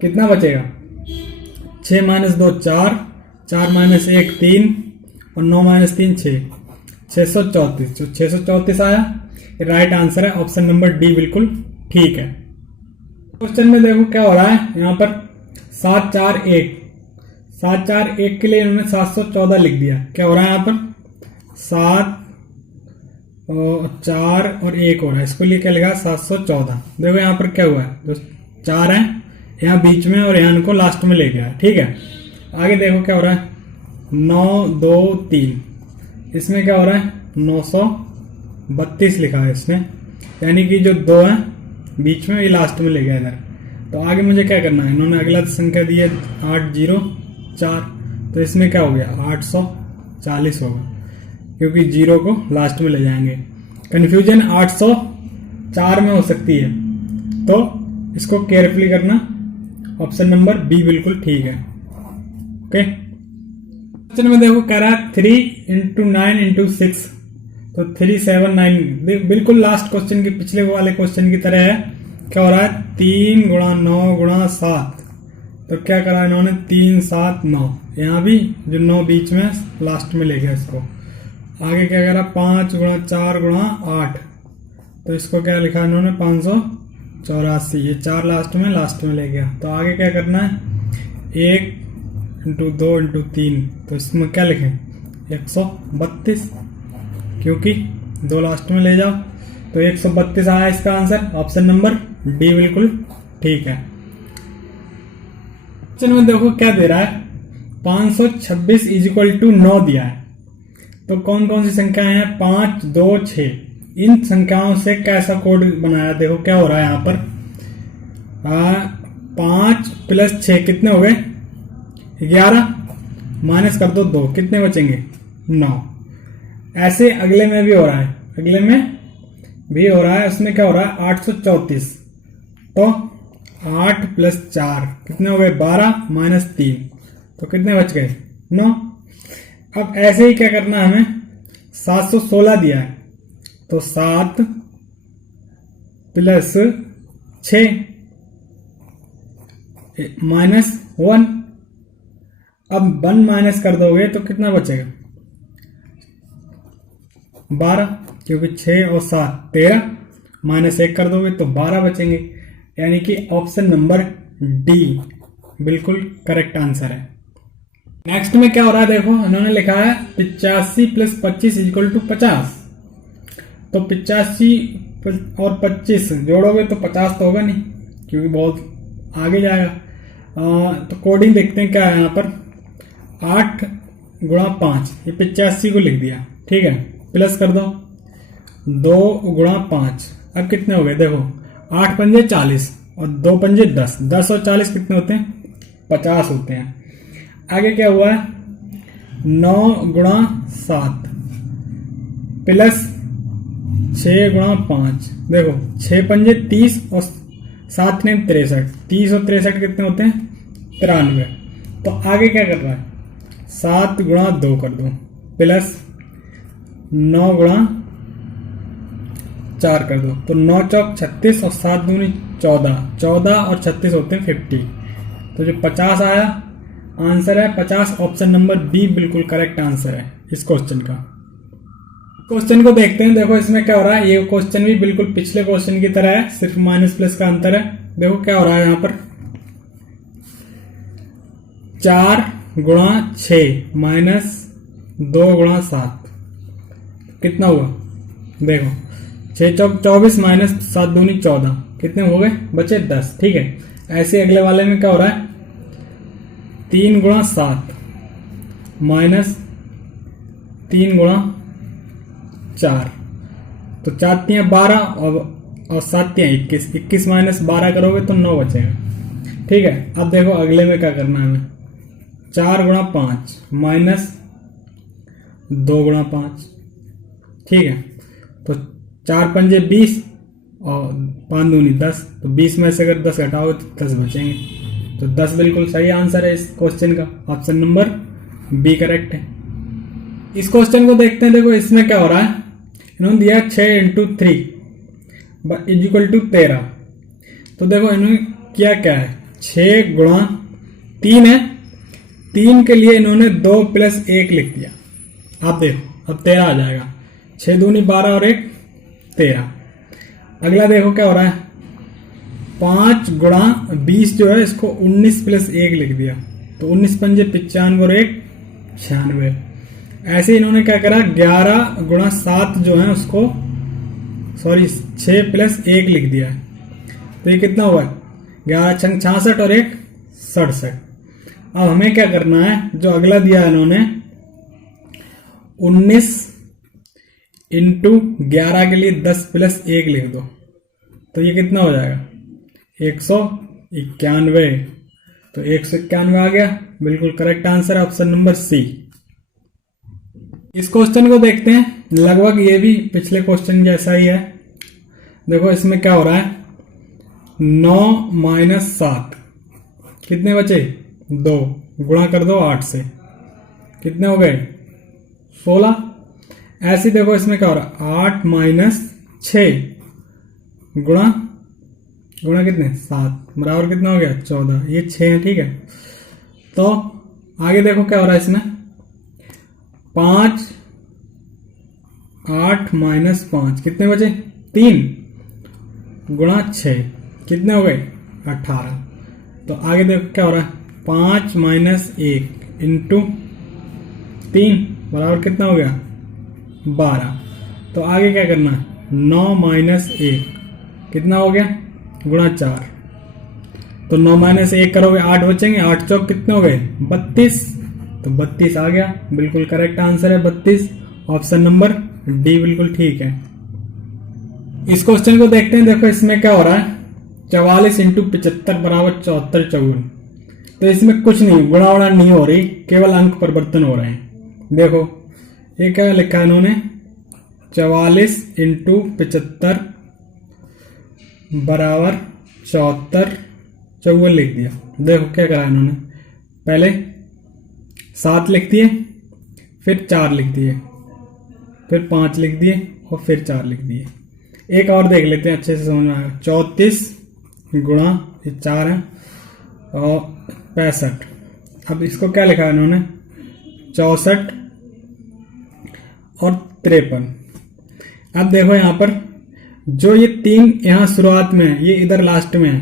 कितना बचेगा 6 माइनस 2 4, 4 माइनस 1 3, और 9 माइनस 3 6, 634। तो 634 आया, राइट आंसर है, ऑप्शन नंबर डी बिल्कुल ठीक है। क्वेश्चन में देखो क्या हो रहा है यहाँ पर 7 4 1 के लिए इन्होंने 714 लिख दिया। क्या हो रहा है यहाँ पर 7 और 4 और 1 हो रहा है, इसको लिए क्या लिखा 714। देखो यहाँ पर क्या हुआ है, जो 4 है यहाँ बीच में और यहाँ इनको लास्ट में ले गया। ठीक है, आगे देखो क्या हो रहा है 9 2 3, इसमें क्या हो रहा है 932 लिखा है इसमें, यानी कि जो 2 है बीच में ये लास्ट में ले गया इधर। तो आगे मुझे क्या करना है, इन्होंने अगला संख्या दी है 804, तो इसमें क्या हो गया 840 होगा, क्योंकि 0 को लास्ट में ले जाएंगे। कंफ्यूजन 804 में हो सकती है, तो इसको केयरफुली करना, ऑप्शन नंबर बी बिल्कुल ठीक है। ओके, क्वेश्चन में देखो कह रहा है 3 × 9 × 6, तो 379 बिल्कुल लास्ट क्वेश्चन के पिछले वाले क्वेश्चन की तरह है। क्या हो रहा है 3 × 9 × 7, तो क्या करा इन्होंने 3 7 9, यहाँ भी जो 9 बीच में लास्ट में ले गया इसको। आगे क्या करा 5 × 4 × 8, तो इसको क्या लिखा इन्होंने 584, ये 4 लास्ट में ले गया। तो आगे क्या करना है 1 इंटू 2 इंटू 3, तो इसमें क्या लिखें 132, क्योंकि 2 लास्ट में ले जाओ तो 132 आया इसका आंसर। ऑप्शन नंबर डी बिल्कुल ठीक है। क्वेश्चन में देखो क्या दे रहा है, 526 इज इक्वल टू 9 दिया है। तो कौन कौन सी संख्याएं हैं, 5, 2, 6, इन संख्याओं से कैसा कोड बनाया। देखो क्या हो रहा है यहाँ पर, 5 प्लस 6 कितने हो गए 11, माइनस कर दो 2, कितने बचेंगे 9। ऐसे अगले में भी हो रहा है, अगले में भी हो रहा है, उसमें क्या हो रहा है 834, तो 8 प्लस 4 कितने हो गए 12, माइनस 3, तो कितने बच गए 9। अब ऐसे ही क्या करना है हमें, 716 दिया है, तो 7 प्लस 6 माइनस 1, अब 1 माइनस कर दोगे तो कितना बचेगा 12, क्योंकि 6 और 7 13, माइनस 1 कर दोगे तो 12 बचेंगे। यानी कि ऑप्शन नंबर डी बिल्कुल करेक्ट आंसर है। नेक्स्ट में क्या हो रहा है, देखो इन्होंने लिखा है 85 प्लस 25 इक्वल टू 50। तो 85 और 25 जोड़ोगे तो 50 तो होगा नहीं, क्योंकि बहुत आगे जाएगा। तो कोडिंग देखते हैं क्या है यहाँ पर, 8 गुणा 5, ये 85 को लिख दिया, ठीक है, प्लस कर दो 2 गुणा 5, अब कितने हो गए देखो 8 पंजे 40 और 2 पंजे 10, 10 और 40 कितने होते हैं 50 होते हैं। आगे क्या हुआ है 9 गुणा 7 प्लस 6 गुणा 5, देखो 6 पंजे 30 और 7 ने 63, 30 और 63 कितने होते हैं 93। तो आगे क्या कर रहा है 7 गुणा 2 कर दो प्लस 9 गुणा 4 कर दो, तो 9 चौक 36 और 7 दूनी 14, 14 और 36 होते हैं 50। तो जो 50 आया आंसर है 50, ऑप्शन नंबर बी बिल्कुल करेक्ट आंसर है इस क्वेश्चन का। क्वेश्चन को देखते हैं, देखो इसमें क्या हो रहा है, ये क्वेश्चन भी बिल्कुल पिछले क्वेश्चन की तरह है, सिर्फ माइनस प्लस का अंतर है। देखो क्या हो रहा है यहाँ पर 4 गुणा 6 माइनस 2 गुणा 7 कितना हुआ, देखो 6 चौक 24 माइनस 7 दूनी 14, कितने हो गए बचे 10, ठीक है। ऐसे अगले वाले में क्या हो रहा है 3 गुणा 7 माइनस 3 गुणा 4, तो 4 तियां 12 और 7 तियां 21, 21 माइनस 12 करोगे तो 9 बचेगा, ठीक है। अब देखो अगले में क्या करना है हमें, 4 गुणा 5 माइनस 2 गुणा 5, ठीक है। तो 4 पंजे 20 और 5 दूनी 10, तो 20 में से अगर 10 घटाओगे तो 10 बचेंगे, तो 10 बिल्कुल सही आंसर है इस क्वेश्चन का, ऑप्शन नंबर बी करेक्ट है। इस क्वेश्चन को देखते हैं, देखो इसमें क्या हो रहा है, इन्होंने दिया 6 इंटू 3 इज इक्वल टू 13। तो देखो इन्होंने किया क्या है 6 गुणा 3 है, 3 के लिए इन्होंने 2 प्लस 1 लिख दिया। आप देखो अब 13 आ जाएगा, 6 दूनी 12 और 1 13। अगला देखो क्या हो रहा है 5 गुणा 20 जो है इसको 19 प्लस 1 लिख दिया, तो 19 पंजे 95 और 1 96। ऐसे इन्होंने क्या करा 11 गुणा 7 जो है उसको 6 प्लस 1 लिख दिया, तो ये कितना हुआ 11 छंग 66 और 1 67। अब हमें क्या करना है, जो अगला दिया इन्होंने 19 इंटू 11 के लिए 10 प्लस 1 लिख दो, तो ये कितना हो जाएगा 191, तो 191 आ गया, बिल्कुल करेक्ट आंसर है ऑप्शन नंबर सी। इस क्वेश्चन को देखते हैं, लगभग ये भी पिछले क्वेश्चन जैसा ही है। देखो इसमें क्या हो रहा है 9 माइनस 7 कितने बचे 2, गुणा कर दो 8 से, कितने हो गए 16। ऐसे देखो इसमें क्या हो रहा है 8 माइनस 6 गुणा कितने 7 बराबर कितना हो गया 14, ये 6 है, ठीक है। तो आगे देखो क्या हो रहा है इसमें 5 8 माइनस 5 कितने बचे 3 गुणा 6 कितने हो गए 18। तो आगे देखो क्या हो रहा है 5 माइनस 1 इंटू 3 बराबर कितना हो गया 12। तो आगे क्या करना है 9 माइनस 1 कितना हो गया गुणा 4। तो 9 माइनस 1 करोगे 8 बचेंगे, 8 चौक कितने हो गए 32। तो 32 आ गया, बिल्कुल करेक्ट आंसर है 32। ऑप्शन नंबर डी बिल्कुल ठीक है। इस क्वेश्चन को देखते हैं। देखो इसमें क्या हो रहा है 44 इंटू 75 बराबर 74 54। तो इसमें कुछ नहीं गुणा उड़ा नहीं हो रही, केवल अंक परिवर्तन हो रहे हैं। देखो ये क्या लिखा है इन्होंने 44 इंटू 75 बराबर 74 54 लिख दिया। देखो क्या करा इन्होंने, पहले 7 लिख दिए, फिर 4 लिख दिए, फिर 5 लिख दिए और फिर 4 लिख दिए। एक और देख लेते हैं अच्छे से समझ में आएगा। 34 गुणा ये 4 है और 65। अब इसको क्या लिखा है इन्होंने 64 और 53। अब देखो यहां पर जो ये 3 यहां शुरुआत में है ये इधर लास्ट में है,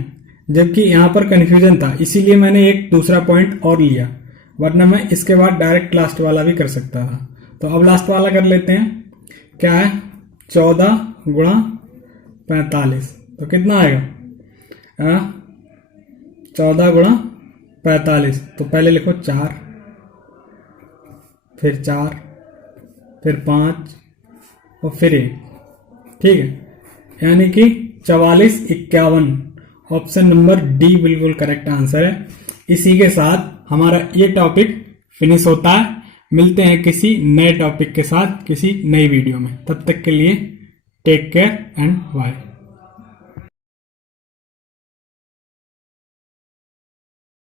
जबकि यहां पर कंफ्यूजन था, इसीलिए मैंने एक दूसरा पॉइंट और लिया, वरना मैं इसके बाद डायरेक्ट लास्ट वाला भी कर सकता था। तो अब लास्ट वाला कर लेते हैं। क्या है 14 गुणा 45। तो कितना आएगा 14 गुणा 45। तो पहले लिखो 4, फिर 4, फिर 5 और फिर 1। ठीक है, यानी कि 44 51। ऑप्शन नंबर डी बिल्कुल करेक्ट आंसर है। इसी के साथ हमारा ये टॉपिक फिनिश होता है। मिलते हैं किसी नए टॉपिक के साथ किसी नई वीडियो में। तब तक के लिए टेक केयर एंड बाय।